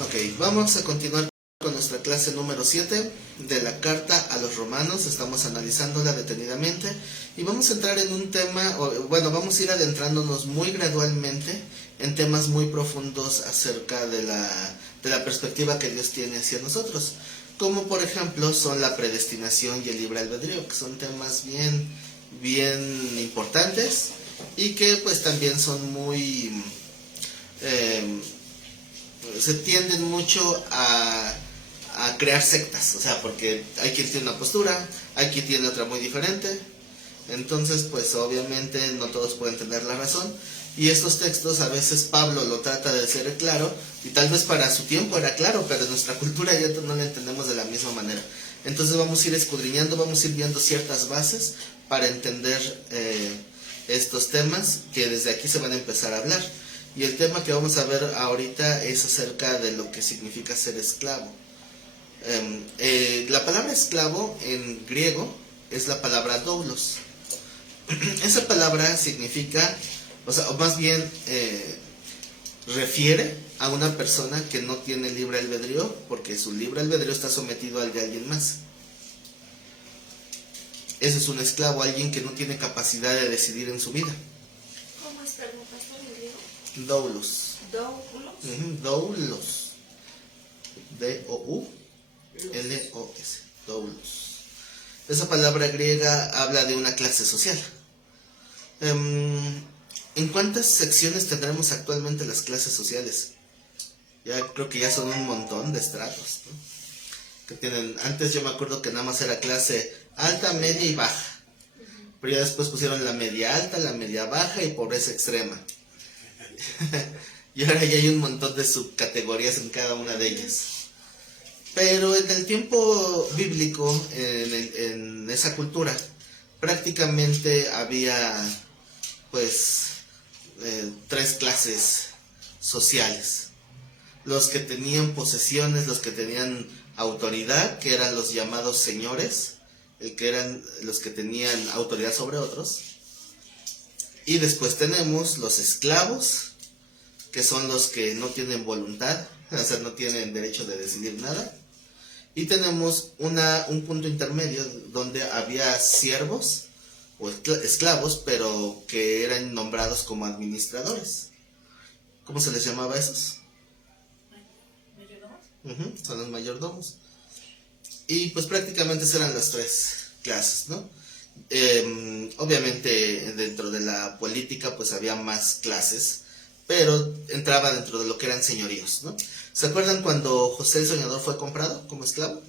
Ok, vamos a continuar con nuestra clase número 7 de la carta a los romanos. Estamos analizándola detenidamente y vamos a entrar en un tema, vamos a ir adentrándonos muy gradualmente en temas muy profundos acerca de la perspectiva que Dios tiene hacia nosotros, como por ejemplo son la predestinación y el libre albedrío, que son temas bien importantes y que pues también son muy... se tienden mucho a crear sectas, o sea, porque hay quien tiene una postura, hay quien tiene otra muy diferente, entonces pues obviamente no todos pueden tener la razón, y estos textos a veces Pablo lo trata de ser claro, y tal vez para su tiempo era claro, pero en nuestra cultura ya no lo entendemos de la misma manera. Entonces vamos a ir escudriñando, vamos a ir viendo ciertas bases para entender estos temas que desde aquí se van a empezar a hablar. Y el tema que vamos a ver ahorita es acerca de lo que significa ser esclavo. La palabra esclavo en griego es la palabra doulos. Esa palabra significa, o más bien refiere a una persona que no tiene libre albedrío, porque su libre albedrío está sometido al de alguien más. Ese es un esclavo, alguien que no tiene capacidad de decidir en su vida. ¿Cómo es pastor en griego? Doulos. ¿Doulos? Doulos. D-O-U-L-O-S. Doulos. Esa palabra griega habla de una clase social. ¿En cuántas secciones tendremos actualmente las clases sociales? Ya creo que ya son un montón de estratos, ¿no? Que tienen, antes yo me acuerdo que nada más era clase alta, media y baja. Pero ya después pusieron la media alta, la media baja y pobreza extrema. Y ahora ya hay un montón de subcategorías en cada una de ellas. Pero en el tiempo bíblico, en esa cultura, prácticamente había pues tres clases sociales. Los que tenían posesiones, los que tenían autoridad, que eran los llamados señores, que eran los que tenían autoridad sobre otros. Y después tenemos los esclavos, que son los que no tienen voluntad, o sea, no tienen derecho de decidir nada. Y tenemos un punto intermedio donde había siervos o esclavos, pero que eran nombrados como administradores. ¿Cómo se les llamaba a esos? ¿Mayordomos? Son los mayordomos. Y pues prácticamente eran las tres clases, ¿no? Obviamente dentro de la política pues había más clases, pero entraba dentro de lo que eran señoríos, ¿no? ¿Se acuerdan cuando José el Soñador fue comprado como esclavo?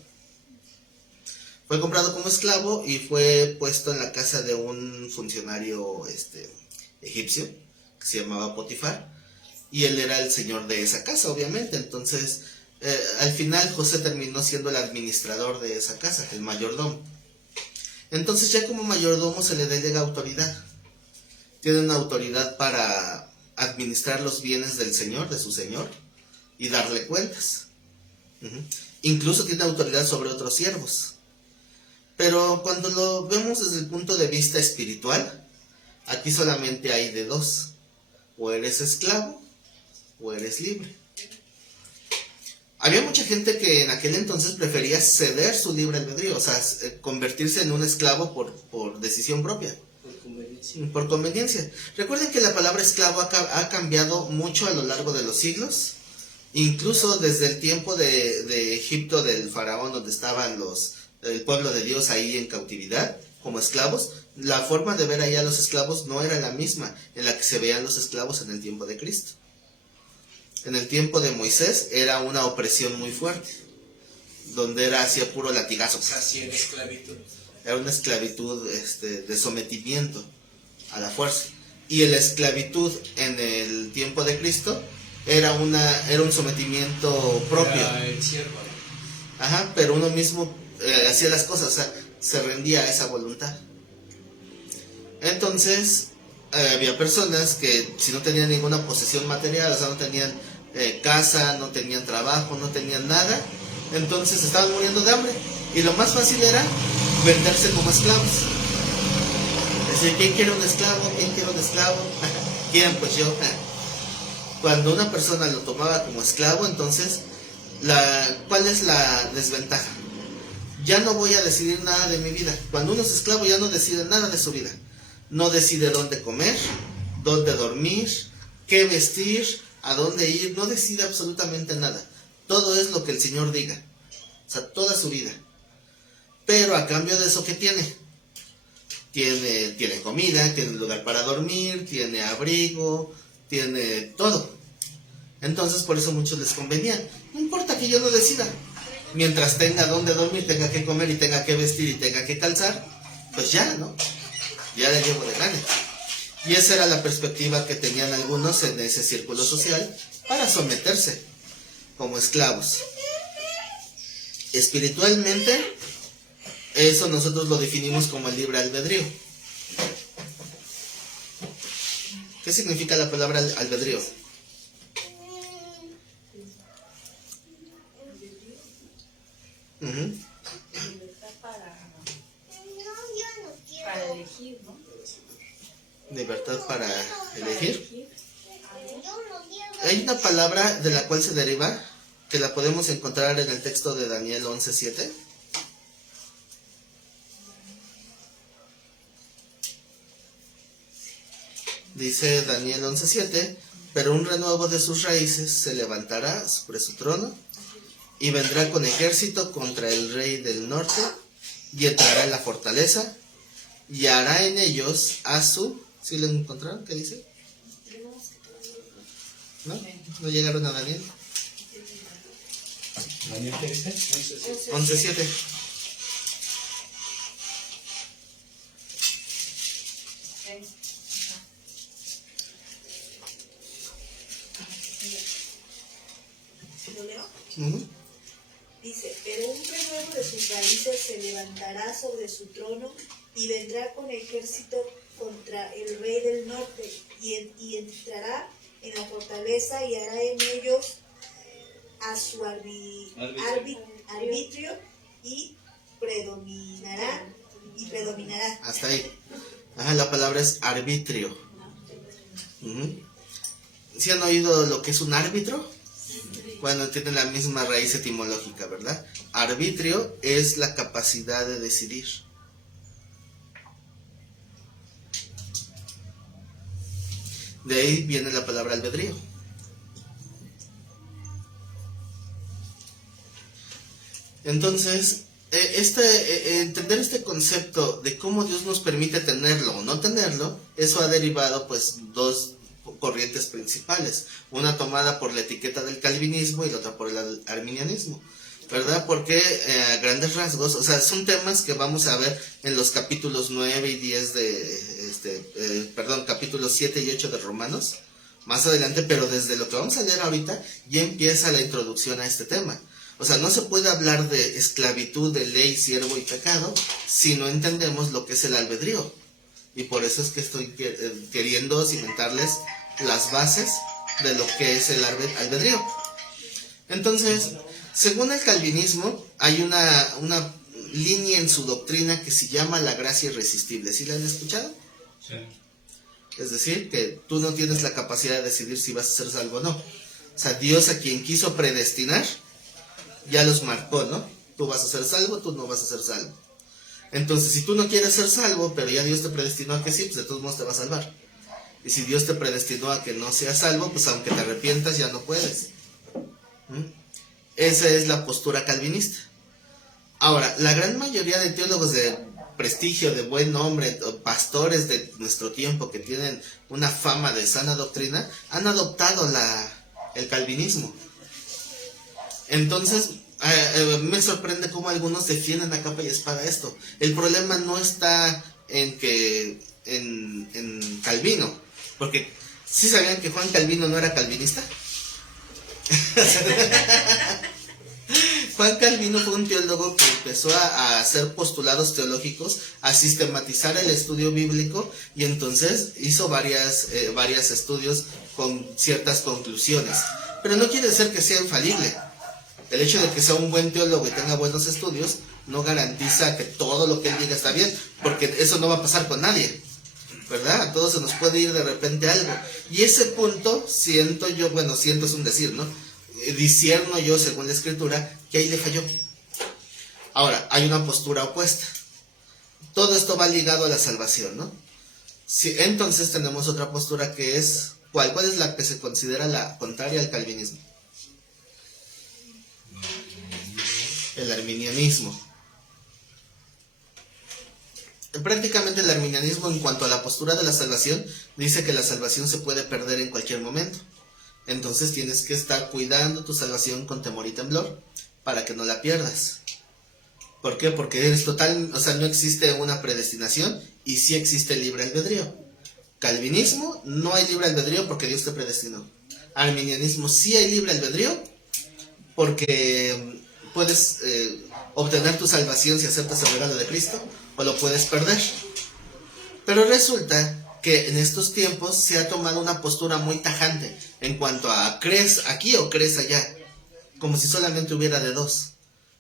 Fue comprado como esclavo y fue puesto en la casa de un funcionario egipcio que se llamaba Potifar, y él era el señor de esa casa, obviamente. Entonces al final José terminó siendo el administrador de esa casa, el mayordomo. Entonces ya como mayordomo se le delega autoridad. Tiene una autoridad para administrar los bienes del señor, de su señor, y darle cuentas. Incluso tiene autoridad sobre otros siervos. Pero cuando lo vemos desde el punto de vista espiritual, aquí solamente hay de dos: o eres esclavo o eres libre. Había mucha gente que en aquel entonces prefería ceder su libre albedrío, o sea, convertirse en un esclavo por decisión propia. Por conveniencia. Recuerden que la palabra esclavo ha cambiado mucho a lo largo de los siglos. Incluso desde el tiempo de Egipto, del faraón, donde estaban el pueblo de Dios ahí en cautividad, como esclavos, la forma de ver ahí a los esclavos no era la misma en la que se veían los esclavos en el tiempo de Cristo. En el tiempo de Moisés era una opresión muy fuerte, donde era hacía puro latigazo. Así era esclavitud. Era una esclavitud de sometimiento a la fuerza. Y la esclavitud en el tiempo de Cristo era un sometimiento propio. Era el siervo, ¿no? Ajá, pero uno mismo hacía las cosas, o sea, se rendía a esa voluntad. Entonces, había personas que si no tenían ninguna posesión material, o sea, no tenían casa, no tenían trabajo, no tenían nada, entonces estaban muriendo de hambre. Y lo más fácil era venderse como esclavos. Decir, ¿quién quiere un esclavo? ¿Quién quiere un esclavo? ¿Quién? Pues yo. Cuando una persona lo tomaba como esclavo, entonces ¿Cuál es la desventaja? Ya no voy a decidir nada de mi vida. Cuando uno es esclavo ya no decide nada de su vida. No decide dónde comer, dónde dormir, qué vestir, a dónde ir. No decide absolutamente nada. Todo es lo que el Señor diga. O sea, toda su vida. Pero a cambio de eso, ¿qué tiene? Tiene comida, tiene lugar para dormir, tiene abrigo, tiene todo. Entonces por eso a muchos les convenía. No importa que yo no decida. Mientras tenga dónde dormir, tenga que comer y tenga que vestir y tenga que calzar, pues ya, ¿no? Ya le llevo de gane. Y esa era la perspectiva que tenían algunos en ese círculo social para someterse como esclavos. Espiritualmente, eso nosotros lo definimos como el libre albedrío. ¿Qué significa la palabra albedrío? Libertad para elegir, ¿no? Libertad para elegir. Hay una palabra de la cual se deriva, que la podemos encontrar en el texto de Daniel 11:7. Dice Daniel 11:7, pero un renuevo de sus raíces se levantará sobre su trono y vendrá con ejército contra el rey del norte y entrará en la fortaleza y hará en ellos a su... ¿Sí lo encontraron? ¿Qué dice? ¿No? ¿No llegaron a Daniel? ¿Daniel qué dice? 11:7. ¿Lo leo? Uh-huh. Dice, pero un renuevo de sus raíces se levantará sobre su trono y vendrá con ejército contra el rey del norte y entrará en la fortaleza y hará en ellos a su arbitrio y predominará. Hasta ahí. La palabra es arbitrio. ¿Sí han oído lo que es un árbitro? Bueno, tiene la misma raíz etimológica, ¿verdad? Arbitrio es la capacidad de decidir. De ahí viene la palabra albedrío. Entonces, entender este concepto de cómo Dios nos permite tenerlo o no tenerlo, eso ha derivado pues dos corrientes principales, una tomada por la etiqueta del calvinismo y la otra por el arminianismo, ¿verdad? Porque a grandes rasgos, o sea, son temas que vamos a ver en los capítulos 9 y 10 capítulos 7 y 8 de Romanos, más adelante, pero desde lo que vamos a leer ahorita ya empieza la introducción a este tema. O sea, no se puede hablar de esclavitud, de ley, siervo y pecado si no entendemos lo que es el albedrío. Y por eso es que estoy queriendo cimentarles las bases de lo que es el albedrío. Entonces, según el calvinismo, hay una línea en su doctrina que se llama la gracia irresistible. ¿Sí la han escuchado? Sí. Es decir, que tú no tienes la capacidad de decidir si vas a ser salvo o no. O sea, Dios, a quien quiso predestinar, ya los marcó, ¿no? Tú vas a ser salvo, tú no vas a ser salvo. Entonces, si tú no quieres ser salvo, pero ya Dios te predestinó a que sí, pues de todos modos te va a salvar. Y si Dios te predestinó a que no seas salvo, pues aunque te arrepientas ya no puedes. Esa es la postura calvinista. Ahora, la gran mayoría de teólogos de prestigio, de buen nombre, pastores de nuestro tiempo que tienen una fama de sana doctrina, han adoptado el calvinismo. Entonces, me sorprende cómo algunos defienden a capa y espada esto. El problema no está en Calvino, porque ¿sí sabían que Juan Calvino no era calvinista? Juan Calvino fue un teólogo que empezó a hacer postulados teológicos, a sistematizar el estudio bíblico, y entonces hizo varios estudios con ciertas conclusiones. Pero no quiere decir que sea infalible. El hecho de que sea un buen teólogo y tenga buenos estudios no garantiza que todo lo que él diga está bien, porque eso no va a pasar con nadie, ¿verdad? A todos se nos puede ir de repente algo. Y ese punto, siento es un decir, ¿no? discierno yo, según la Escritura, que ahí le falló. Ahora, hay una postura opuesta. Todo esto va ligado a la salvación, ¿no? Sí, entonces tenemos otra postura que es, ¿cuál? ¿Cuál es la que se considera la contraria al calvinismo? El arminianismo. Prácticamente el arminianismo, en cuanto a la postura de la salvación, dice que la salvación se puede perder en cualquier momento. Entonces tienes que estar cuidando tu salvación con temor y temblor para que no la pierdas. ¿Por qué? Porque es total, o sea, no existe una predestinación y sí existe libre albedrío. Calvinismo, no hay libre albedrío porque Dios te predestinó. Arminianismo, sí hay libre albedrío porque puedes obtener tu salvación si aceptas el regalo de Cristo, o lo puedes perder. Pero resulta que en estos tiempos se ha tomado una postura muy tajante en cuanto a crees aquí o crees allá, como si solamente hubiera de dos.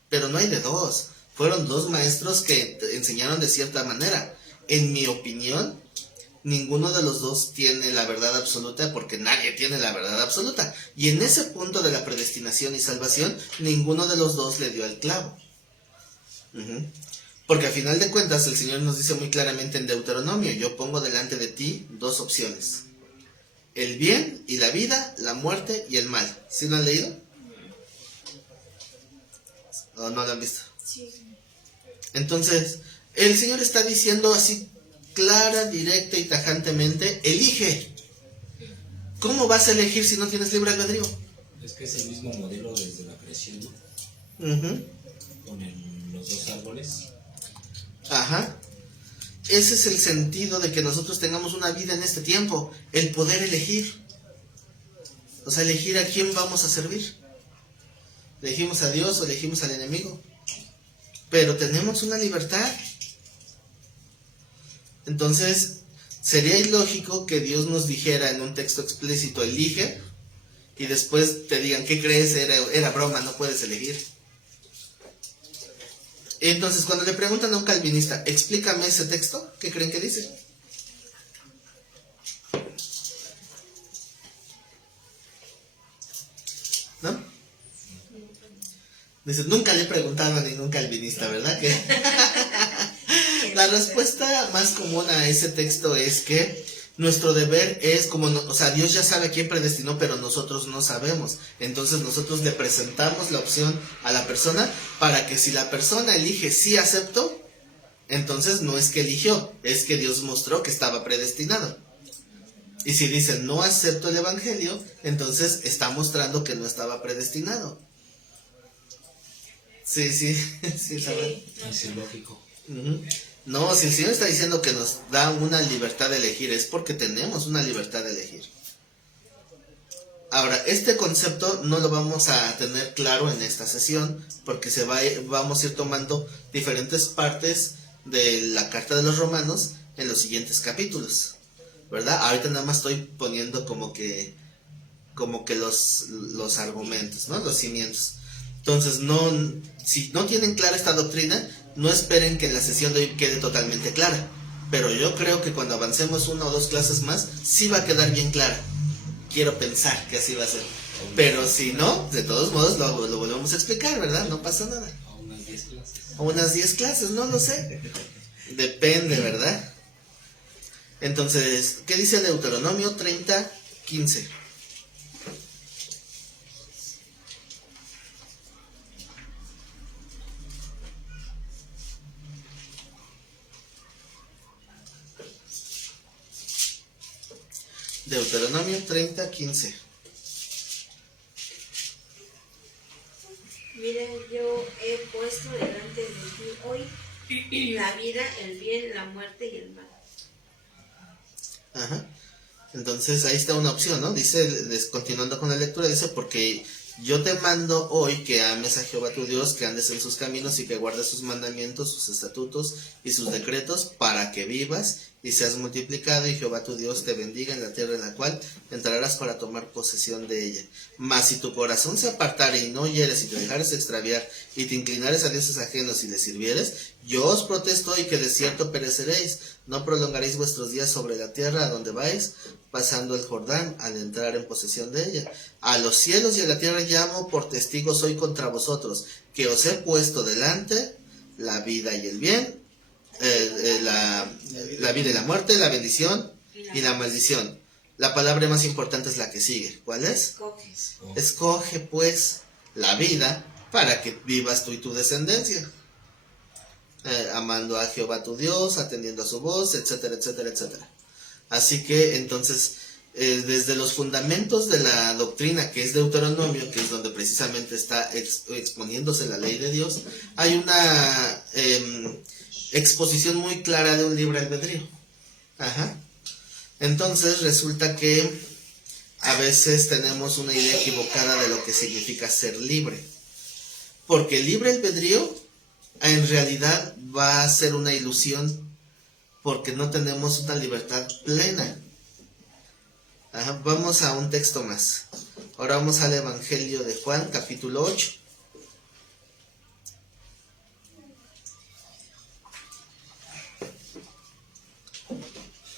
Pero no hay de dos. Fueron dos maestros que enseñaron de cierta manera. En mi opinión, ninguno de los dos tiene la verdad absoluta, porque nadie tiene la verdad absoluta. Y en ese punto de la predestinación y salvación, ninguno de los dos le dio el clavo. Porque a final de cuentas el Señor nos dice muy claramente en Deuteronomio: yo pongo delante de ti dos opciones: el bien y la vida, la muerte y el mal. ¿Sí lo han leído? ¿O no lo han visto? Sí. Entonces, el Señor está diciendo así clara, directa y tajantemente: elige. ¿Cómo vas a elegir si no tienes libre albedrío? Es que es el mismo modelo desde la creación, ¿no? Con los dos árboles. Ajá. Ese es el sentido de que nosotros tengamos una vida en este tiempo, el poder elegir. O sea, elegir a quién vamos a servir. ¿Elegimos a Dios o elegimos al enemigo? Pero tenemos una libertad. Entonces, sería ilógico que Dios nos dijera en un texto explícito: elige, y después te digan: ¿qué crees? Era broma, no puedes elegir. Entonces, cuando le preguntan a un calvinista: explícame ese texto, ¿qué creen que dice? ¿No? Dice: nunca le he preguntado a ningún calvinista, ¿verdad? Que la respuesta más común a ese texto es que nuestro deber es como, o sea, Dios ya sabe a quién predestinó, pero nosotros no sabemos. Entonces nosotros le presentamos la opción a la persona para que si la persona elige sí acepto, entonces no es que eligió, es que Dios mostró que estaba predestinado. Y si dice no acepto el evangelio, entonces está mostrando que no estaba predestinado. Sí, ¿saben? Es ilógico. No, si el Señor está diciendo que nos da una libertad de elegir, es porque tenemos una libertad de elegir. Ahora, este concepto no lo vamos a tener claro en esta sesión, porque vamos a ir tomando diferentes partes de la carta de los Romanos en los siguientes capítulos, ¿verdad? Ahorita nada más estoy poniendo como que los argumentos, ¿no? Los cimientos. Entonces, si no tienen clara esta doctrina, no esperen que en la sesión de hoy quede totalmente clara. Pero yo creo que cuando avancemos una o dos clases más, sí va a quedar bien clara. Quiero pensar que así va a ser. Pero si no, de todos modos lo volvemos a explicar, ¿verdad? No pasa nada. A unas 10 clases. A unas 10 clases, no lo sé. Depende, ¿verdad? Entonces, ¿qué dice Deuteronomio 30:15? Deuteronomio 30:15. Mira, yo he puesto delante de ti hoy la vida, el bien, la muerte y el mal. Ajá. Entonces ahí está una opción, ¿no? Dice, continuando con la lectura, dice: porque yo te mando hoy que ames a Jehová tu Dios, que andes en sus caminos y que guardes sus mandamientos, sus estatutos y sus decretos, para que vivas y seas multiplicado, y Jehová tu Dios te bendiga en la tierra en la cual entrarás para tomar posesión de ella. Mas si tu corazón se apartare y no oyeres y te dejares extraviar y te inclinares a dioses ajenos y les sirvieres, yo os protesto hoy que de cierto pereceréis, no prolongaréis vuestros días sobre la tierra a donde vais, pasando el Jordán al entrar en posesión de ella. A los cielos y a la tierra llamo por testigos hoy contra vosotros, que os he puesto delante la vida y el bien, la vida y la muerte, la bendición y la maldición. La palabra más importante es la que sigue. ¿Cuál es? Escoges. Escoge pues la vida para que vivas tú y tu descendencia, amando a Jehová tu Dios, atendiendo a su voz, etcétera, etcétera, etcétera. Así que entonces, desde los fundamentos de la doctrina, que es Deuteronomio, que es donde precisamente está exponiéndose la ley de Dios, hay una exposición muy clara de un libre albedrío. Ajá. Entonces resulta que a veces tenemos una idea equivocada de lo que significa ser libre, porque el libre albedrío en realidad va a ser una ilusión, porque no tenemos una libertad plena. Ajá. Vamos a un texto más. Ahora vamos al Evangelio de Juan, capítulo 8.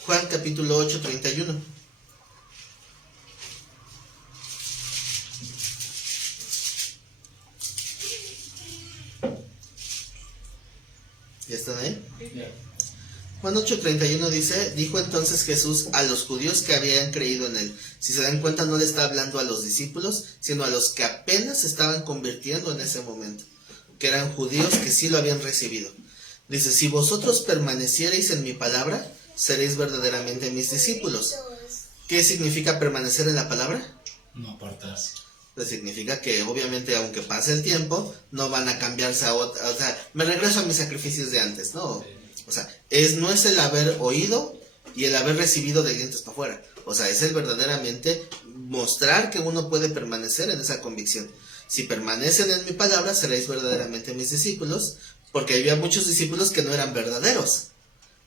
Juan capítulo 8, 31. ¿Ya están ahí? Juan 8:31 dice, dijo entonces Jesús a los judíos que habían creído en él. Si se dan cuenta, no le está hablando a los discípulos, sino a los que apenas se estaban convirtiendo en ese momento, que eran judíos que sí lo habían recibido. Dice, si vosotros permaneciereis en mi palabra, seréis verdaderamente mis discípulos. ¿Qué significa permanecer en la palabra? No apartarse. Pues significa que obviamente aunque pase el tiempo, no van a cambiarse a otra, o sea, me regreso a mis sacrificios de antes, ¿no? O sea, no es el haber oído y el haber recibido de dientes para afuera. O sea, es el verdaderamente mostrar que uno puede permanecer en esa convicción. Si permanecen en mi palabra, seréis verdaderamente mis discípulos, porque había muchos discípulos que no eran verdaderos.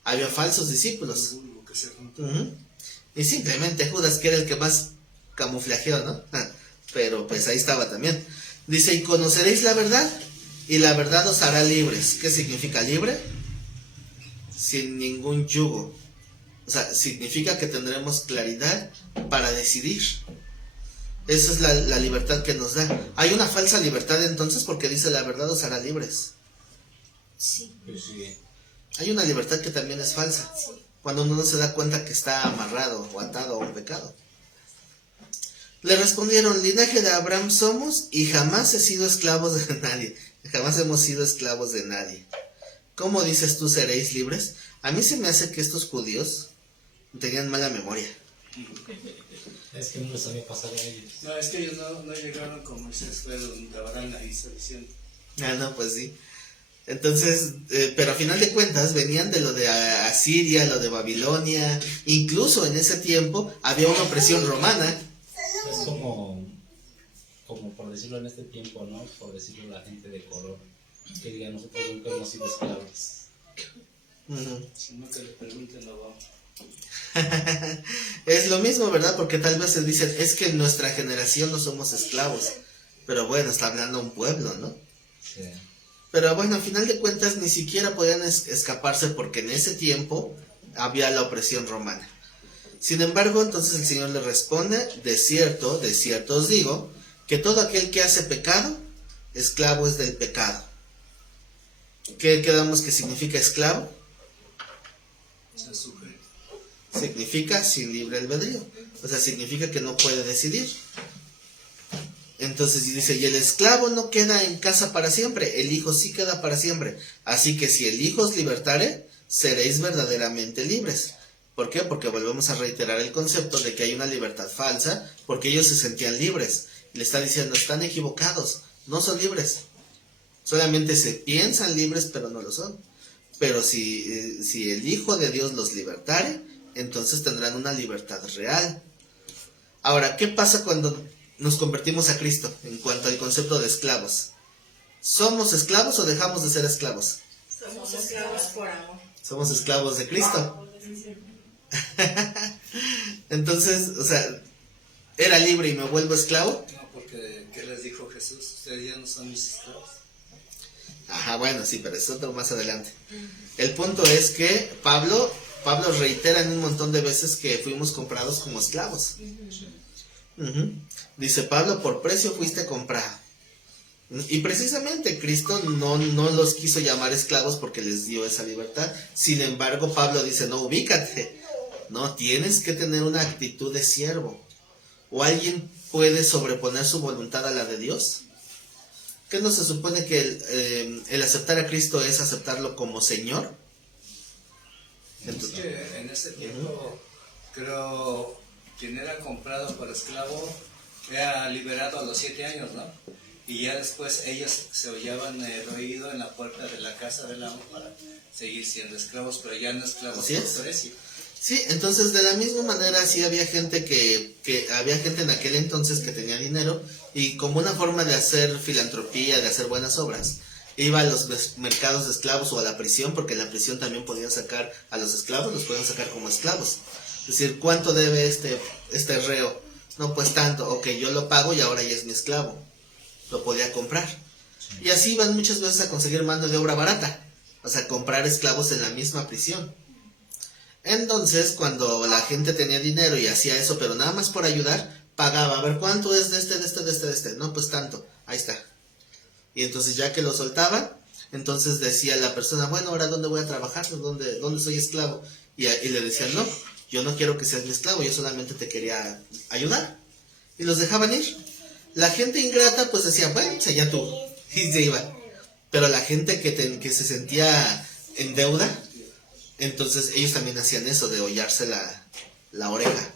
Había falsos discípulos. Y simplemente Judas, que era el que más camuflajeó, ¿no? Pero pues ahí estaba también. Dice, y conoceréis la verdad, y la verdad os hará libres. ¿Qué significa libre? Sin ningún yugo. O sea, significa que tendremos claridad para decidir. Esa es la libertad que nos da. Hay una falsa libertad entonces, porque dice la verdad os hará libres. Sí. Pues sí. Hay una libertad que también es falsa, cuando uno no se da cuenta que está amarrado o atado a un pecado. Le respondieron, linaje de Abraham somos y jamás he sido esclavos de nadie. Jamás hemos sido esclavos de nadie. ¿Cómo dices tú seréis libres? A mí se me hace que estos judíos tenían mala memoria. Es que no les había pasado a ellos. No, es que ellos no llegaron como Moisés, fue donde Abraham la hizo diciendo. Ah, no, pues sí. Entonces, pero a final de cuentas venían de lo de Asiria, lo de Babilonia. Incluso en ese tiempo había una opresión romana. Es como por decirlo en este tiempo, ¿no? Por decirlo la gente de color, que diga, nosotros nunca hemos sido esclavos. Si no, que le pregunten a Obama. Es lo mismo, ¿verdad? Porque tal vez se dicen, es que en nuestra generación no somos esclavos. Pero bueno, está hablando un pueblo, ¿no? Sí. Pero bueno, al final de cuentas ni siquiera podían escaparse, porque en ese tiempo había la opresión romana. Sin embargo, entonces el Señor le responde, de cierto os digo, que todo aquel que hace pecado, esclavo es del pecado. ¿Qué quedamos que significa esclavo? Se sufre. Significa sin libre albedrío. O sea, significa que no puede decidir. Entonces dice, y el esclavo no queda en casa para siempre, el hijo sí queda para siempre. Así que si el hijo os libertare, seréis verdaderamente libres. ¿Por qué? Porque volvemos a reiterar el concepto de que hay una libertad falsa, porque ellos se sentían libres. Le está diciendo, están equivocados, no son libres. Solamente se piensan libres, pero no lo son. Pero si el Hijo de Dios los libertare, entonces tendrán una libertad real. Ahora, ¿qué pasa cuando nos convertimos a Cristo en cuanto al concepto de esclavos? ¿Somos esclavos o dejamos de ser esclavos? Somos esclavos por amor. Somos esclavos de Cristo. Por decisión. Entonces, o sea, era libre y me vuelvo esclavo. No, porque ¿qué les dijo Jesús? Ustedes ya no son mis esclavos. Ajá, bueno, sí, pero eso otro más adelante. El punto es que Pablo reitera en un montón de veces que fuimos comprados como esclavos. Ujú. Dice Pablo, por precio fuiste comprado. Y precisamente Cristo no los quiso llamar esclavos porque les dio esa libertad. Sin embargo, Pablo dice, no, ubícate. No, tienes que tener una actitud de siervo. ¿O alguien puede sobreponer su voluntad a la de Dios? ¿Qué no se supone que el aceptar a Cristo es aceptarlo como Señor? Entonces, es que en ese tiempo, creo, quien era comprado por esclavo era liberado a los 7 años, ¿no? Y ya después ellos se hallaban el oído en la puerta de la casa del amo para seguir siendo esclavos, pero ya no esclavos Así es. por precio. Sí, entonces de la misma manera sí había gente que había gente en aquel entonces que tenía dinero y como una forma de hacer filantropía, de hacer buenas obras, iba a los mercados de esclavos o a la prisión, porque en la prisión también podían sacar a los esclavos, los podían sacar como esclavos. Es decir, ¿cuánto debe este reo? No, pues tanto, ok, yo lo pago y ahora ya es mi esclavo. Lo podía comprar. Y así iban muchas veces a conseguir mano de obra barata, o sea, comprar esclavos en la misma prisión. Entonces, cuando la gente tenía dinero y hacía eso, pero nada más por ayudar, pagaba. A ver, ¿cuánto es de este? No, pues tanto. Ahí está. Y entonces ya que lo soltaba, entonces decía la persona, bueno, ahora ¿dónde voy a trabajar? ¿Dónde soy esclavo? Y le decían, no, yo no quiero que seas mi esclavo, yo solamente te quería ayudar. Y los dejaban ir. La gente ingrata pues decía, bueno, pues allá tú. Y se iba. Pero la gente que se sentía en deuda, entonces ellos también hacían eso de hollarse la oreja.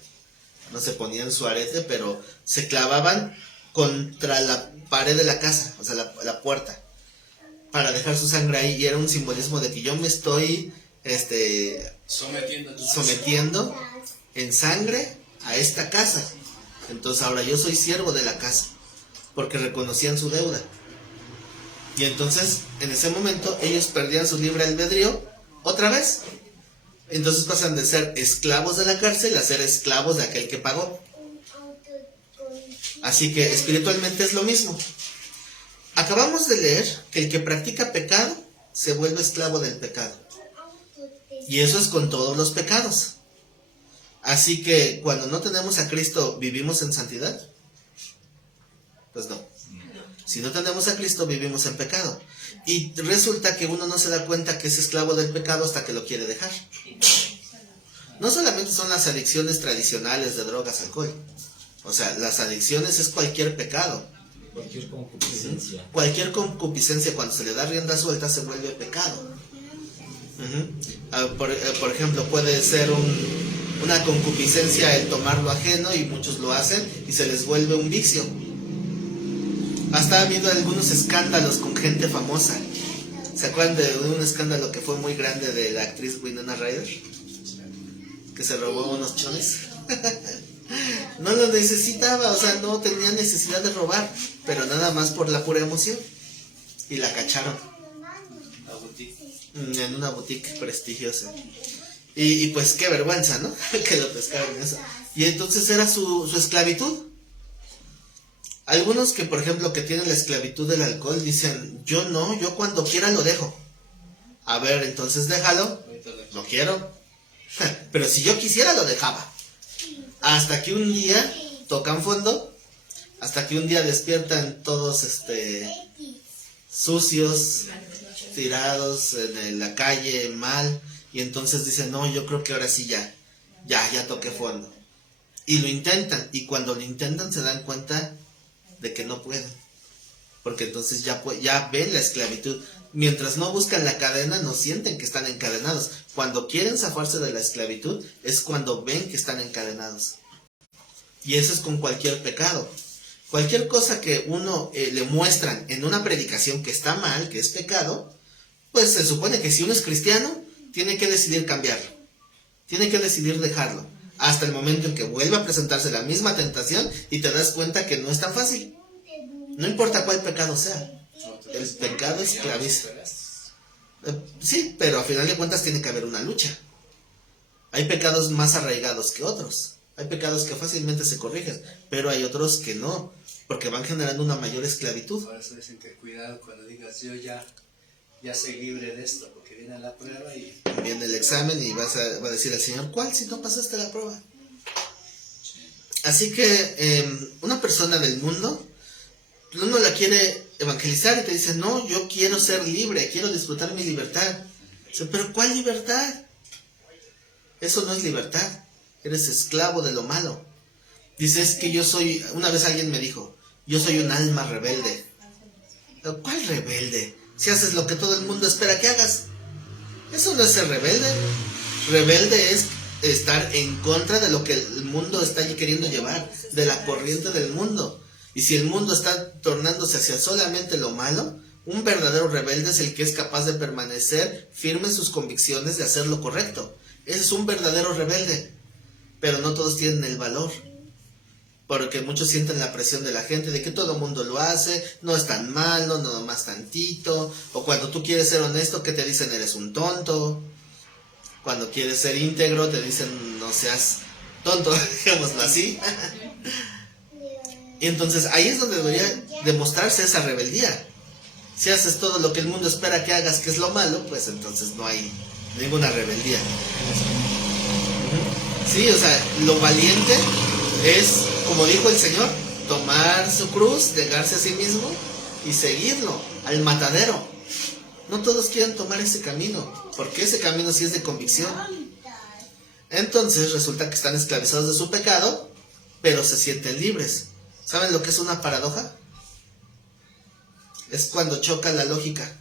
No se ponían su arete, pero se clavaban contra la pared de la casa, o sea, la puerta, para dejar su sangre ahí. Y era un simbolismo de que yo me estoy sometiendo en sangre a esta casa. Entonces ahora yo soy siervo de la casa, porque reconocían su deuda. Y entonces en ese momento ellos perdían su libre albedrío otra vez. Entonces pasan de ser esclavos de la cárcel a ser esclavos de aquel que pagó. Así que espiritualmente es lo mismo. Acabamos de leer que el que practica pecado se vuelve esclavo del pecado. Y eso es con todos los pecados. Así que cuando no tenemos a Cristo, ¿vivimos en santidad? Pues no. Si no tenemos a Cristo, vivimos en pecado. Y resulta que uno no se da cuenta que es esclavo del pecado hasta que lo quiere dejar. No solamente son las adicciones tradicionales de drogas, alcohol. O sea, las adicciones es cualquier pecado. Cualquier concupiscencia. Cualquier concupiscencia, cuando se le da rienda suelta, se vuelve pecado. Por ejemplo, puede ser una concupiscencia el tomar lo ajeno, y muchos lo hacen, y se les vuelve un vicio. Hasta ha habido algunos escándalos con gente famosa. ¿Se acuerdan de un escándalo que fue muy grande de la actriz Winona Ryder? Que se robó unos chones. No lo necesitaba, o sea, no tenía necesidad de robar, pero nada más por la pura emoción. Y la cacharon en una boutique prestigiosa. Y pues qué vergüenza, ¿no? Que lo pescaron eso. Y entonces era su esclavitud. Algunos que, por ejemplo, que tienen la esclavitud del alcohol, dicen, yo cuando quiera lo dejo. A ver, entonces déjalo. No quiero. Pero si yo quisiera lo dejaba. Hasta que un día tocan fondo, hasta que un día despiertan todos sucios, tirados en la calle, mal, y entonces dicen, no, yo creo que ahora sí ya toqué fondo. Y lo intentan, y cuando lo intentan se dan cuenta de que no pueden, porque entonces ya ven la esclavitud. Mientras no buscan la cadena, no sienten que están encadenados. Cuando quieren zafarse de la esclavitud, es cuando ven que están encadenados. Y eso es con cualquier pecado. Cualquier cosa que uno le muestran en una predicación que está mal, que es pecado, pues se supone que si uno es cristiano, tiene que decidir cambiarlo. Tiene que decidir dejarlo. Hasta el momento en que vuelva a presentarse la misma tentación y te das cuenta que no es tan fácil. No importa cuál pecado sea. El pecado esclaviza. Sí, pero a final de cuentas tiene que haber una lucha. Hay pecados más arraigados que otros. Hay pecados que fácilmente se corrigen, pero hay otros que no, porque van generando una mayor esclavitud. Por eso dicen que cuidado cuando digas yo ya soy libre de esto, porque viene la prueba y... Viene el examen y va a decir el Señor, ¿cuál si no pasaste la prueba? Así que una persona del mundo, uno la quiere evangelizar y te dice, no, yo quiero ser libre, quiero disfrutar mi libertad. Dice, pero ¿cuál libertad? Eso no es libertad, eres esclavo de lo malo. Dice, es que yo soy, una vez alguien me dijo, yo soy un alma rebelde. ¿Cuál rebelde? Si haces lo que todo el mundo espera que hagas. Eso no es ser rebelde. Rebelde es estar en contra de lo que el mundo está queriendo llevar, de la corriente del mundo. Y si el mundo está tornándose hacia solamente lo malo, un verdadero rebelde es el que es capaz de permanecer firme en sus convicciones de hacer lo correcto. Ese es un verdadero rebelde. Pero no todos tienen el valor, porque muchos sienten la presión de la gente de que todo el mundo lo hace, no es tan malo, no más tantito. O cuando tú quieres ser honesto, ¿qué te dicen? Eres un tonto. Cuando quieres ser íntegro, te dicen no seas tonto, digámoslo así. Y entonces ahí es donde debería demostrarse esa rebeldía. Si haces todo lo que el mundo espera que hagas, que es lo malo, pues entonces no hay ninguna rebeldía. Sí, o sea, lo valiente es, como dijo el Señor, tomar su cruz, negarse a sí mismo y seguirlo al matadero. No todos quieren tomar ese camino, porque ese camino sí es de convicción. Entonces resulta que están esclavizados de su pecado, pero se sienten libres. ¿Saben lo que es una paradoja? Es cuando choca la lógica.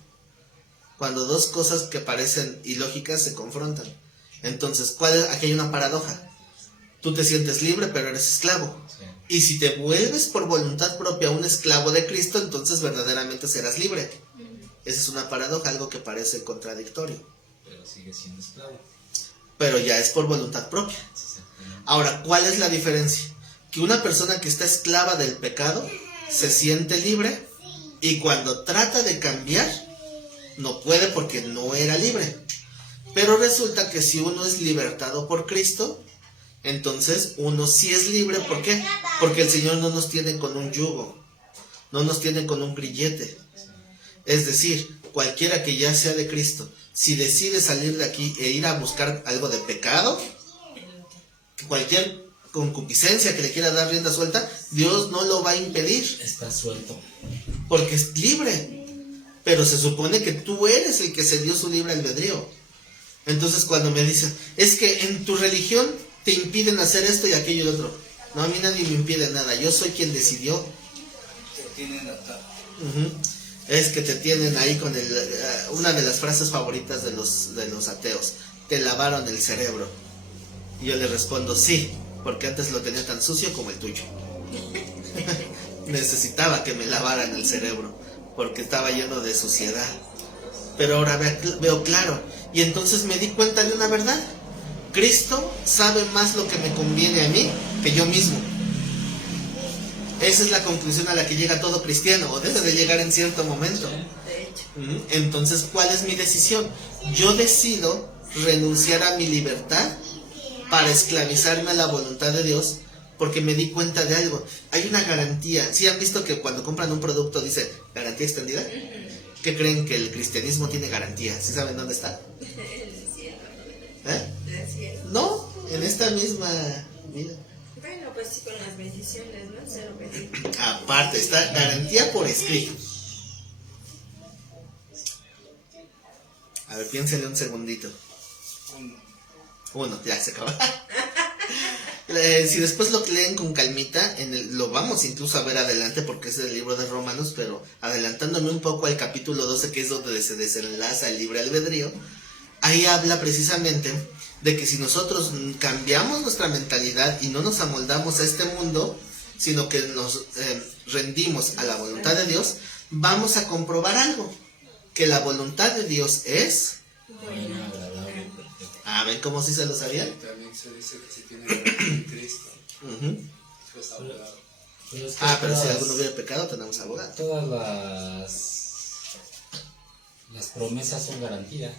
Cuando dos cosas que parecen ilógicas se confrontan. Entonces, aquí hay una paradoja. Tú te sientes libre, pero eres esclavo. Sí. Y si te vuelves por voluntad propia un esclavo de Cristo, entonces verdaderamente serás libre. Esa es una paradoja, algo que parece contradictorio. Pero sigue siendo esclavo. Pero ya es por voluntad propia. Ahora, ¿cuál es la diferencia? Que una persona que está esclava del pecado se siente libre y cuando trata de cambiar, no puede porque no era libre. Pero resulta que si uno es libertado por Cristo, entonces uno sí es libre. ¿Por qué? Porque el Señor no nos tiene con un yugo, no nos tiene con un grillete. Es decir, cualquiera que ya sea de Cristo, si decide salir de aquí e ir a buscar algo de pecado, cualquier concupiscencia que le quiera dar rienda suelta, Dios no lo va a impedir. Está suelto. Porque es libre. Pero se supone que tú eres el que se dio su libre albedrío. Entonces cuando me dicen, es que en tu religión te impiden hacer esto y aquello y otro. No, a mí nadie me impide nada, yo soy quien decidió. Te tienen atado. Es que te tienen ahí con una de las frases favoritas de los ateos. Te lavaron el cerebro. Y yo le respondo, sí, porque antes lo tenía tan sucio como el tuyo. Necesitaba que me lavaran el cerebro, porque estaba lleno de suciedad. Pero ahora veo claro. Y entonces me di cuenta de una verdad. Cristo sabe más lo que me conviene a mí que yo mismo. Esa es la conclusión a la que llega todo cristiano, o debe de llegar en cierto momento. De hecho. Entonces, ¿cuál es mi decisión? Yo decido renunciar a mi libertad para esclavizarme a la voluntad de Dios, porque me di cuenta de algo. Hay una garantía. ¿Sí han visto que cuando compran un producto dice garantía extendida? ¿Qué creen que el cristianismo tiene garantía? ¿Sí saben dónde está? No, en esta misma vida. Bueno, pues sí, con las bendiciones, ¿no? Se lo bendiga. Aparte, está garantía por escrito. A ver, piénsenle un segundito. Uno, ya se acabó. Si después lo leen con calmita, lo vamos incluso a ver adelante porque es del libro de Romanos, pero adelantándome un poco al capítulo 12, que es donde se desenlaza el libre albedrío, ahí habla precisamente de que si nosotros cambiamos nuestra mentalidad y no nos amoldamos a este mundo, sino que nos rendimos a la voluntad de Dios, vamos a comprobar algo, que la voluntad de Dios es... Bueno, agradable, perfecto. ¿Ven cómo sí se lo sabían? También se dice que si tiene en Cristo, pues abogado. Pero es que Pero si todas- alguno hubiera pecado, tenemos abogado. Todas las promesas son garantías.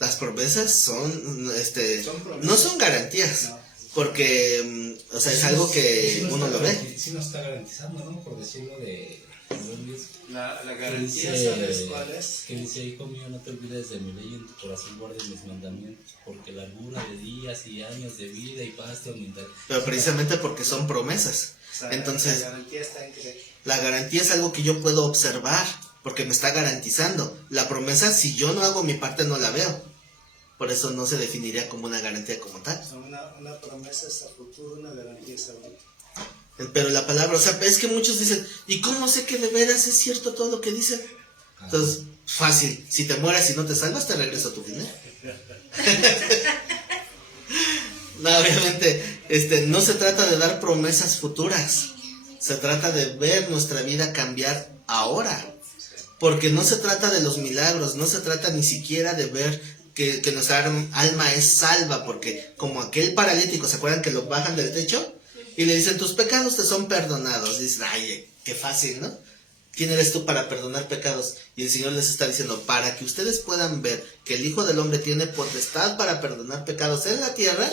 Las promesas son, Son promesas. no son garantías, No. porque, o sea, es algo que uno lo ve. Sí nos está garantizando, ¿no? Por decirlo de Proverbios. La Que garantía, dice- ¿sabes cuál es? Que dice, hijo mío, no te olvides de mi ley, en tu corazón guardes mis mandamientos, porque largura de días y años de vida y paz te aumentará. Pero precisamente porque son promesas. O sea, Entonces, la garantía está en que la garantía es algo que yo puedo observar, porque me está garantizando. La promesa, si yo no hago mi parte, no la veo. Por eso no se definiría como una garantía como tal. una promesa es a futuro, una garantía es ahorita. Pero la palabra, o sea, es que muchos dicen, ¿y cómo sé que de veras es cierto todo lo que dicen? Entonces, fácil, si te mueras y no te salvas, te regreso a tu dinero. No, obviamente, no se trata de dar promesas futuras, se trata de ver nuestra vida cambiar ahora, porque no se trata de los milagros, no se trata ni siquiera de ver que nuestra alma es salva, porque como aquel paralítico, ¿se acuerdan que lo bajan del techo? Y le dicen, tus pecados te son perdonados. Y dicen, ay, qué fácil, ¿no? ¿Quién eres tú para perdonar pecados? Y el Señor les está diciendo, para que ustedes puedan ver que el Hijo del Hombre tiene potestad para perdonar pecados en la tierra,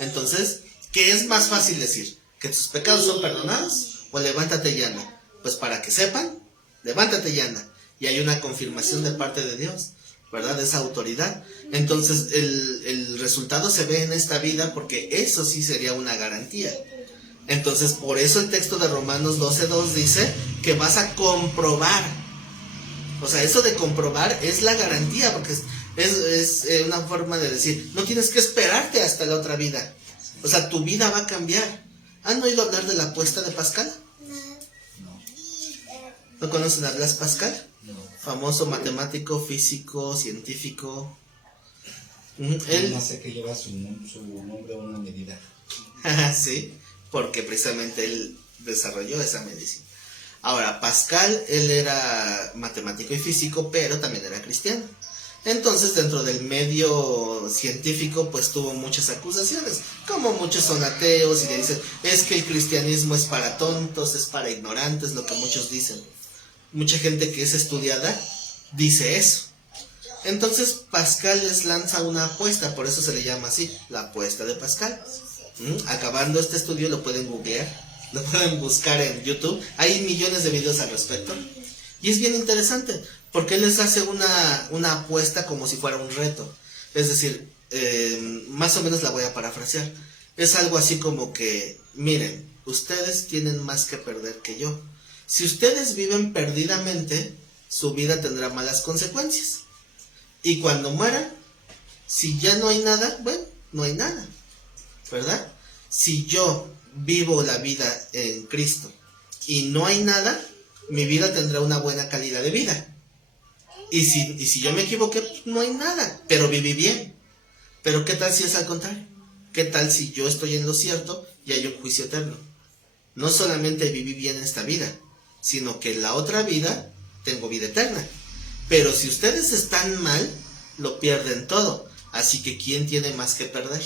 entonces, ¿qué es más fácil decir? ¿Que tus pecados son perdonados? ¿O levántate y anda? Pues para que sepan, levántate y anda. Y hay una confirmación de parte de Dios, ¿verdad? De esa autoridad. Entonces, el resultado se ve en esta vida, porque eso sí sería una garantía. Entonces, por eso el texto de Romanos 12:2 dice que vas a comprobar. O sea, eso de comprobar es la garantía, porque es una forma de decir, no tienes que esperarte hasta la otra vida. O sea, tu vida va a cambiar. ¿Han oído hablar de la apuesta de Pascal? ¿No conocen a Blaise Pascal? No. Famoso matemático, físico, científico. Él no sé que lleva su nombre a una medida. Sí, porque precisamente él desarrolló esa medicina. Ahora, Pascal, él era matemático y físico, pero también era cristiano. Entonces, dentro del medio científico, pues tuvo muchas acusaciones. Como muchos son ateos y le dicen, es que el cristianismo es para tontos, es para ignorantes, lo que muchos dicen. Mucha gente que es estudiada dice eso. Entonces, Pascal les lanza una apuesta, por eso se le llama así, la apuesta de Pascal. Acabando este estudio lo pueden googlear, lo pueden buscar en YouTube, hay millones de videos al respecto. Y es bien interesante, porque él les hace una apuesta como si fuera un reto. Es decir, más o menos la voy a parafrasear. Es algo así como que, miren, ustedes tienen más que perder que yo. Si ustedes viven perdidamente, su vida tendrá malas consecuencias. Y cuando mueran, si ya no hay nada, bueno, no hay nada, ¿verdad? Si yo vivo la vida en Cristo y no hay nada, mi vida tendrá una buena calidad de vida. Y si yo me equivoqué, pues no hay nada, pero viví bien. Pero ¿qué tal si es al contrario? ¿Qué tal si yo estoy en lo cierto y hay un juicio eterno? No solamente viví bien en esta vida, sino que en la otra vida tengo vida eterna. Pero si ustedes están mal, lo pierden todo. Así que ¿quién tiene más que perder?